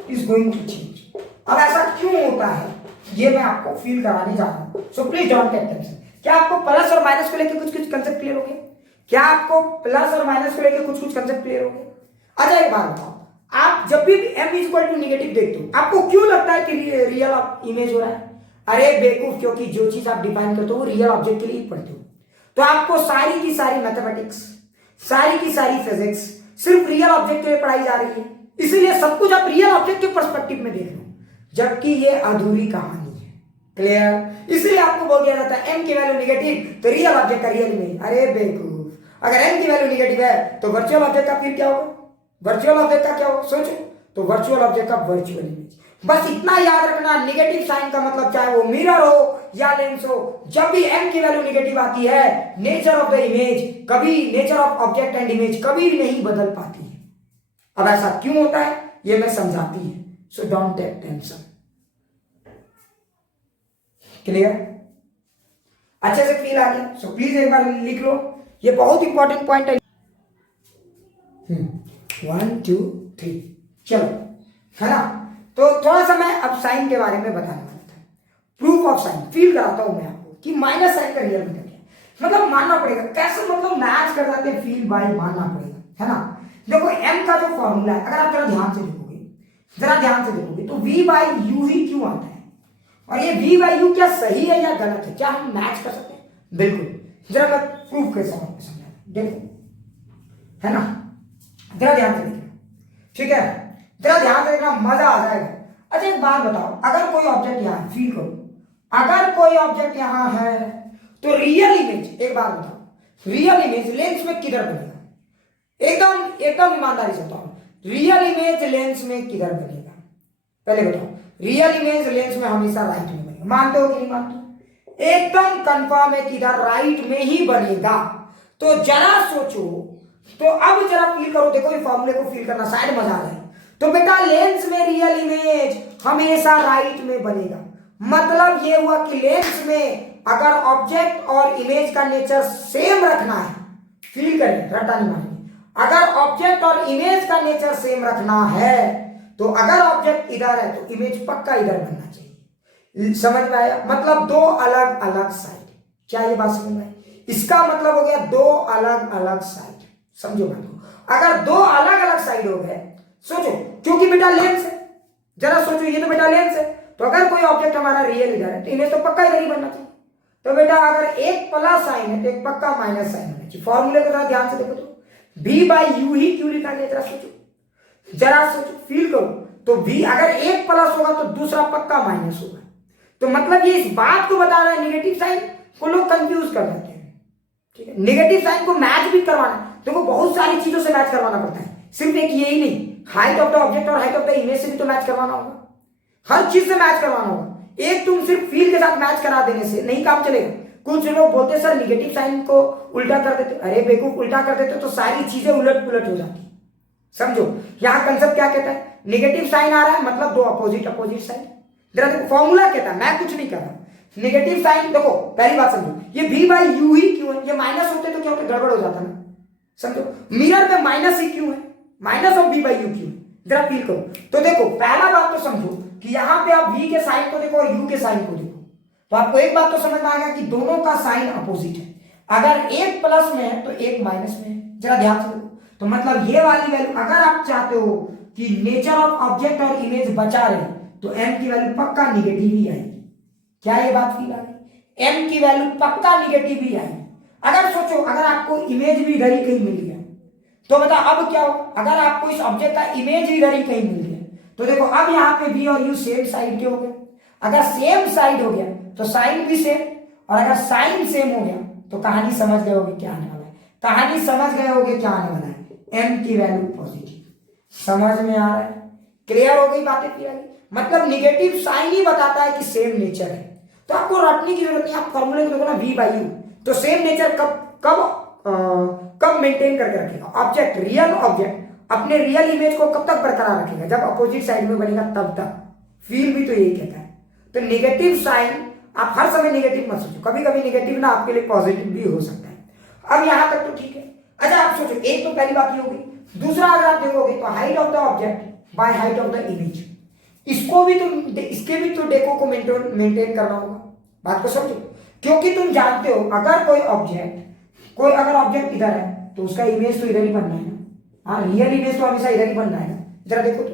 is going to change. अब ऐसा क्यों होता है ये मैं आपको फील कराने जा रहा हूं, so please don't take tension. क्या आपको प्लस और माइनस को लेकर कुछ कुछ कंसेप्ट क्लियर हो गए? क्या आपको प्लस और माइनस को लेकर कुछ कुछ कंसेप्ट क्लियर हो गए? अच्छा एक बात बताओ, आप जब भी m इक्वल टू नेगेटिव देखते हो आपको क्यों लगता है कि रियल इमेज हो रहा है? अरे बेवकूफ, क्योंकि जो चीज आप डिफाइन करते हो वो रियल ऑब्जेक्ट के लिए पढ़ते हो, तो आपको सारी की सारी मैथमेटिक्स, सारी की सारी फिजिक्स सिर्फ रियल ऑब्जेक्ट के लिए पढ़ाई जा रही है, इसीलिए सब कुछ आप रियल ऑब्जेक्ट के पर्सपेक्टिव में देख रहे हो, जबकि ये अधूरी कहानी है। क्लियर? इसलिए आपको बोल दिया जाता है m की वैल्यू नेगेटिव तो रियल ऑब्जेक्ट का रियल इमेज। अरे बेवकूफ, अगर m की वैल्यू नेगेटिव है तो वर्चुअल ऑब्जेक्ट का फिर क्या होगा? वर्चुअल ऑब्जेक्ट का क्या होगा सोचो, तो वर्चुअल ऑब्जेक्ट का वर्चुअल इमेज। बस इतना याद रखना, नेगेटिव साइन का मतलब चाहे वो मिरर हो या लेंस हो, जब भी m की वैल्यू नेगेटिव आती है नेचर ऑफ द इमेज कभी, nature of object and image कभी नहीं बदल पाती है। अब ऐसा क्यों होता है ये मैं समझाती है, so don't take tension. Clear? अच्छे से फील आ गया? सो प्लीज एक बार लिख लो, ये बहुत इंपॉर्टेंट पॉइंट है। 1 2 3 चलो, है ना। तो थोड़ा सा मैं अब साइन के बारे में बताने वाला था, प्रूफ ऑफ साइन फील कराता हूं मैं आपको कि माइनस साइन का रियल मतलब क्या है। मतलब मानना पड़ेगा कैसे, मतलब मैच कर जाते हैं फील बाय, मानना पड़ेगा, है ना। देखो m का जो फॉर्मूला है, अगर आप जरा ध्यान से देखोगे, जरा ध्यान से देखोगे तो v बाई यू ही क्यों आता है, और ये v बाई यू क्या सही है या गलत है, क्या हम मैच कर सकते हैं? बिल्कुल। जरा मैं प्रूफ कैसे आपको समझा, देखो, है ना, जरा ध्यान से देखना, ठीक है, जरा ध्यान से देखना, मजा आ जाएगा। अच्छा एक बात बताओ, अगर कोई ऑब्जेक्ट यहाँ फील करो, अगर कोई ऑब्जेक्ट यहाँ है तो रियल इमेज, एक बात बताओ, रियल इमेज लेंस में किधर बनेगा? एकदम एकदम ईमानदारी से बताओ, रियल इमेज लेंस में किधर बनेगा? पहले बताओ, रियल इमेज लेंस में हमेशा राइट में बनेगा। मानते हो कि नहीं मानते? एकदम कंफर्म है कि इधर राइट में ही बनेगा। तो जरा सोचो, तो अब जरा फील करो, देखो ये फॉर्मूले को फील करना, शायद मजा आ जाए। तो बेटा लेंस में रियल इमेज हमेशा राइट में बनेगा, मतलब ये हुआ कि लेंस में अगर ऑब्जेक्ट और इमेज का नेचर सेम रखना है, फील करें, रट्टा नहीं मारेंगे, अगर ऑब्जेक्ट और इमेज का नेचर सेम रखना है तो अगर ऑब्जेक्ट इधर है तो इमेज पक्का इधर बनना चाहिए। समझ में आया? मतलब दो अलग अलग साइड। क्या ये बात समझ में आई? इसका मतलब हो गया दो अलग अलग साइड। समझो बात को, अगर दो अलग अलग साइड हो गए, सोचो, क्योंकि बेटा लेंस है, जरा सोचो, ये तो बेटा लेंस है, तो अगर कोई ऑब्जेक्ट हमारा रियल इधर है तो इमेज तो पक्का इधर ही बनना चाहिए। तो बेटा अगर एक प्लस साइन है तो एक पक्का माइनस साइन होना चाहिए। फॉर्मूले को जरा ध्यान से देखो, तो v बाई यू ही क्यों लिखा गया, जरा सोचो, जरा सोचो, फील करो। तो v अगर एक प्लस होगा तो दूसरा पक्का माइनस होगा, तो मतलब ये इस बात को बता रहा है, नेगेटिव साइन को लोग कंफ्यूज कर देते हैं, ठीक है। नेगेटिव साइन को मैच भी करवाना, देखो बहुत सारी चीजों से मैच करवाना पड़ता है, सिर्फ एक यही नहीं, हाइट ऑफ द ऑब्जेक्ट और हाइट ऑफ द इमेज से भी तो मैच करवाना होगा, हर चीज से मैच करवाना होगा। एक तुम सिर्फ फील के साथ मैच करा देने से नहीं काम चलेगा। कुछ लोग बोलते सर नेगेटिव साइन को उल्टा कर देते, अरे बेवकूफ, उल्टा कर देते तो सारी चीजें उलट पुलट हो जाती। समझो यहां कंसेप्ट क्या कहता है, नेगेटिव साइन आ रहा है मतलब दो अपोजिट अपोजिट साइड। जरा देखो फॉर्मूला कहता है, मैं कुछ नहीं कर रहा, नेगेटिव साइन देखो पहली बात समझो, ये v बाई यू ही क्यों है? ये माइनस होते तो क्या होता, गड़बड़ हो जाता ना, समझो। मिरर में माइनस ही क्यों है, minus of v by you क्यों है, जरा फील करो। तो देखो पहला बात तो समझो कि यहाँ पे आप v के साइन को देखो और u के साइन को देखो, तो आपको एक बात तो समझ में आ गया कि दोनों का साइन अपोजिट है। अगर एक प्लस में है तो एक माइनस में है, जरा ध्यान से देखो। तो मतलब ये वाली वैल्यू अगर आप चाहते हो कि नेचर ऑफ ऑब्जेक्ट और इमेज बचा रहे तो m की वैल्यू पक्का निगेटिव ही आएगी। क्या ये बात फील आ रही, m की वैल्यू पक्का निगेटिव ही आएगी। अगर सोचो अगर आपको इमेज भी इधर ही कहीं मिल गया तो बता अब क्या हो, अगर आपको इस ऑब्जेक्ट का इमेज भी इधर ही कहीं मिल गया तो देखो अब यहाँ पे v और u सेम साइड के हो गए। अगर सेम साइड हो गया तो साइन भी सेम, और अगर साइन सेम हो गया तो कहानी समझ गए होगे क्या आने वाला है, कहानी समझ गए होगे क्या आने वाला है, m की वैल्यू पॉजिटिव। समझ में आ रहा है, क्लियर हो गई बातें क्लियर। मतलब निगेटिव साइन ही बताता है कि सेम नेचर है, तो आपको रटने की जरूरत नहीं। आप फॉर्मूले को देखो ना v बाई यू, तो सेम नेचर कब मेंटेन करके रखेगा ऑब्जेक्ट, रियल ऑब्जेक्ट अपने रियल इमेज को कब तक बरकरार रखेगा, जब अपोजिट साइड में बनेगा तब तक। फील भी तो यही कहता है। तो नेगेटिव साइन आप हर समय नेगेटिव मत सोचो, कभी कभी नेगेटिव ना आपके लिए पॉजिटिव भी हो सकता है। अब यहां तक तो ठीक है। अच्छा आप सोचो, एक तो पहली बात ये होगी। दूसरा अगर आप देखोगे तो height of the object by height of the image, इसको भी तुम इसके भी तो डेको को मेंटेन करना होगा। बात को समझो, क्योंकि तुम जानते हो अगर कोई ऑब्जेक्ट इधर है तो उसका इमेज तो इधर ही बनना है ना। हाँ, रियल इमेज तो हमेशा इधर ही बनना है ना। जरा देखो तो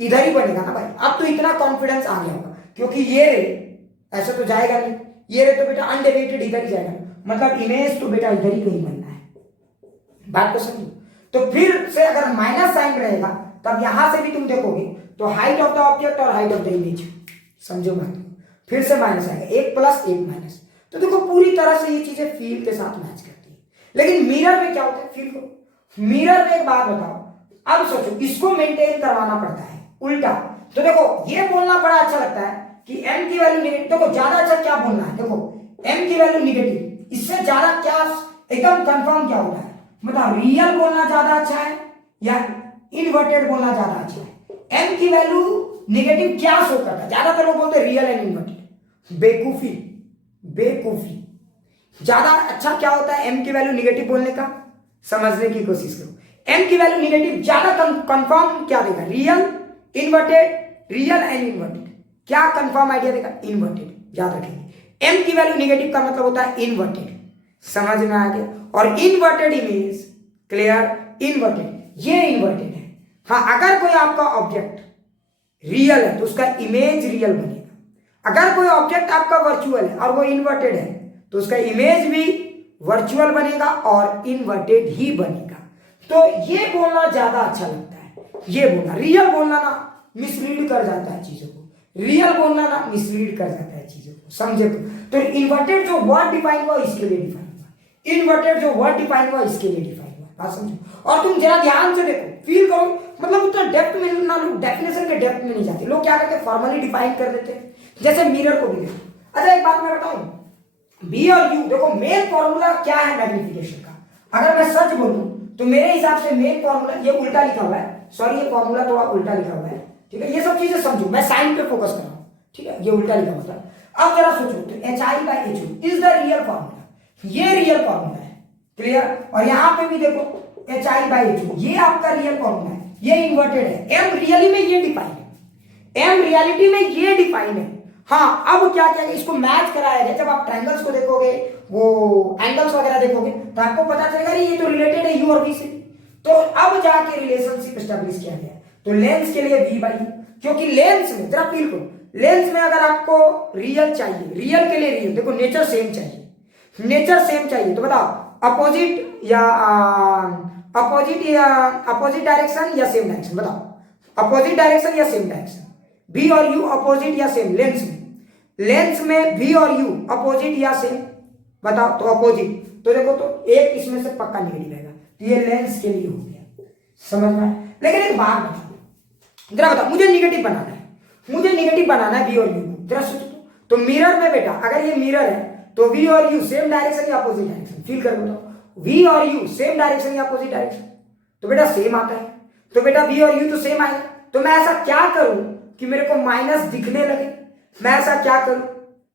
इधर ही बनेगा ना भाई। अब तो इतना कॉन्फिडेंस आ गया होगा, क्योंकि ये रे ऐसे तो जाएगा नहीं, ये रे तो बेटा अनडेविएटेड इधर ही जाएगा, मतलब इमेज तो बेटा इधर ही कहीं बनना है। बात को समझो। तो फिर से अगर माइनस साइन रहेगा तब यहां से भी तुम देखोगे तो हाइट ऑफ द ऑब्जेक्ट और हाइट ऑफ द इमेज, समझो बात, फिर से माइनस आएगा, एक प्लस एक माइनस। तो देखो पूरी तरह से ये चीजें फील के साथ मैच करती है। लेकिन मिरर में क्या होता है, फील को मिरर में एक बात बताओ, अब सोचो इसको मेंटेन करवाना पड़ता है उल्टा। तो देखो ये बोलना बड़ा अच्छा लगता है कि m की वैल्यू नेगेटिव, देखो ज्यादा अच्छा क्या बोलना है, देखो m की वैल्यू नेगेटिव, इससे ज्यादा क्या एकदम कंफर्म क्या होता है, मतलब रियल बोलना ज्यादा अच्छा है या इन्वर्टेड बोलना ज्यादा अच्छा है। m की वैल्यू नेगेटिव क्या शो करता है, ज्यादातर लोग बोलते हैं रियल एंड इन्वर्टेड। बेकूफी। ज्यादा अच्छा क्या होता है m की वैल्यू नेगेटिव बोलने का, समझने की कोशिश करो। m की वैल्यू नेगेटिव ज्यादा कंफर्म क्या देगा, रियल एंड इन्वर्टेड। क्या कंफर्म आइडिया देगा, इन्वर्टेड। याद रखेंगे m की वैल्यू नेगेटिव का मतलब होता है इन्वर्टेड। समझ में आ गया। और इन्वर्टेड इमेज, क्लियर, इन्वर्टेड, ये इन्वर्टेड है। हाँ, अगर कोई आपका ऑब्जेक्ट रियल है तो उसका इमेज रियल बनेगा। अगर कोई ऑब्जेक्ट आपका वर्चुअल है और वो इन्वर्टेड है तो उसका इमेज भी वर्चुअल बनेगा और इन्वर्टेड ही बनेगा। तो ये बोलना ज्यादा अच्छा लगता है, ये बोलना। रियल बोलना ना मिसलीड कर जाता है चीजों को, रियल बोलना ना मिसलीड कर जाता है चीजों को, समझे। तो इन्वर्टेड जो वर्ड डिफाइन हुआ इसके लिए डिफाइन हुआ, इन्वर्टेड जो वर्ड डिफाइन हुआ इसके लिए डिफाइन हुआ। बात समझो। और तुम जरा ध्यान से देखो, फील करो, मतलब उतना डेप्थ में ना, लोग डेफिनेशन के डेप्थ में नहीं जाते। लोग क्या करते हैं, फॉर्मली डिफाइन कर देते हैं। जैसे मिरर को भी देखो। अच्छा एक बात मैं बताऊं, बी और यू, देखो मेन फॉर्मूला क्या है मैग्निफिकेशन का। अगर मैं सच बोलूं तो मेरे हिसाब से मेन फॉर्मूला, ये उल्टा लिखा हुआ है, सॉरी ये फॉर्मूला थोड़ा उल्टा लिखा हुआ है, ठीक है। ये सब चीजें समझो, मैं साइन पे फोकस कर रहा हूं, ठीक है। ये उल्टा लिखा हुआ था। अब जरा सोचो तो HI/HU is the real formula, ये रियल फॉर्मूला है, क्लियर। और यहां पे भी देखो HI/HU, ये आपका रियल फॉर्मूला है, ये इन्वर्टेड है। M रियली में ये डिफाइन है, M रियलिटी में ये डिफाइन है। हाँ, अब क्या क्या इसको मैच कराया गया। जब आप ट्रायंगल्स को देखोगे, वो एंगल्स वगैरह देखोगे तो आपको पता चलेगा ये तो रिलेटेड है U और V से। तो अब जाके रिलेशनशिप एस्टेब्लिश किया गया। तो लेंस के लिए V/U, क्योंकि लेंस में जरा फील करो, लेंस में अगर आपको रियल चाहिए, रियल के लिए रियल, देखो नेचर सेम चाहिए, नेचर सेम चाहिए। तो बताओ अपोजिट डायरेक्शन या सेम डायरेक्शन, बताओ अपोजिट डायरेक्शन या सेम डायरेक्शन। V और U अपोजिट या सेम, लेंस में V और U अपोजिट या सेम, बताओ। तो अपोजिट, तो देखो तो एक इसमें से पक्का निकल जाएगा, तो ये लेंस के लिए हो गया, समझ में आया। लेकिन एक बात बताओ, जरा बताओ, मुझे निगेटिव बनाना है V और U को, जरा सोचो। तो मिरर में बेटा अगर ये मिरर है तो V और U सेम डायरेक्शन या अपोजिट डायरेक्शन, फील कर बताओ। V और U सेम डायरेक्शन या अपोजिट डायरेक्शन, तो बेटा सेम आता है। तो बेटा V और U तो सेम आएगा। तो मैं ऐसा क्या करूं कि मेरे को माइनस दिखने लगे, मैं ऐसा क्या करूं,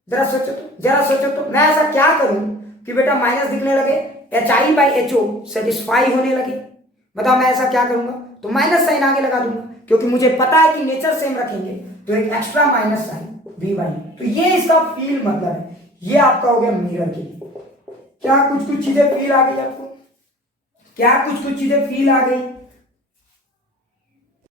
जरा सोचो तो मैं ऐसा क्या करूं कि बेटा माइनस दिखने लगे, HI/HO सेटिस्फाई होने लगे। बताओ मैं ऐसा क्या करूंगा? तो माइनस साइन आगे लगा दूंगा, क्योंकि मुझे पता है कि नेचर सेम रखेंगे तो एक एक्स्ट्रा माइनस साइन V/। तो ये इसका फील मतलब है। ये आपका हो गया मिरर के लिए। क्या कुछ चीजें फील आ गई आपको? क्या कुछ चीजें फील आ गई?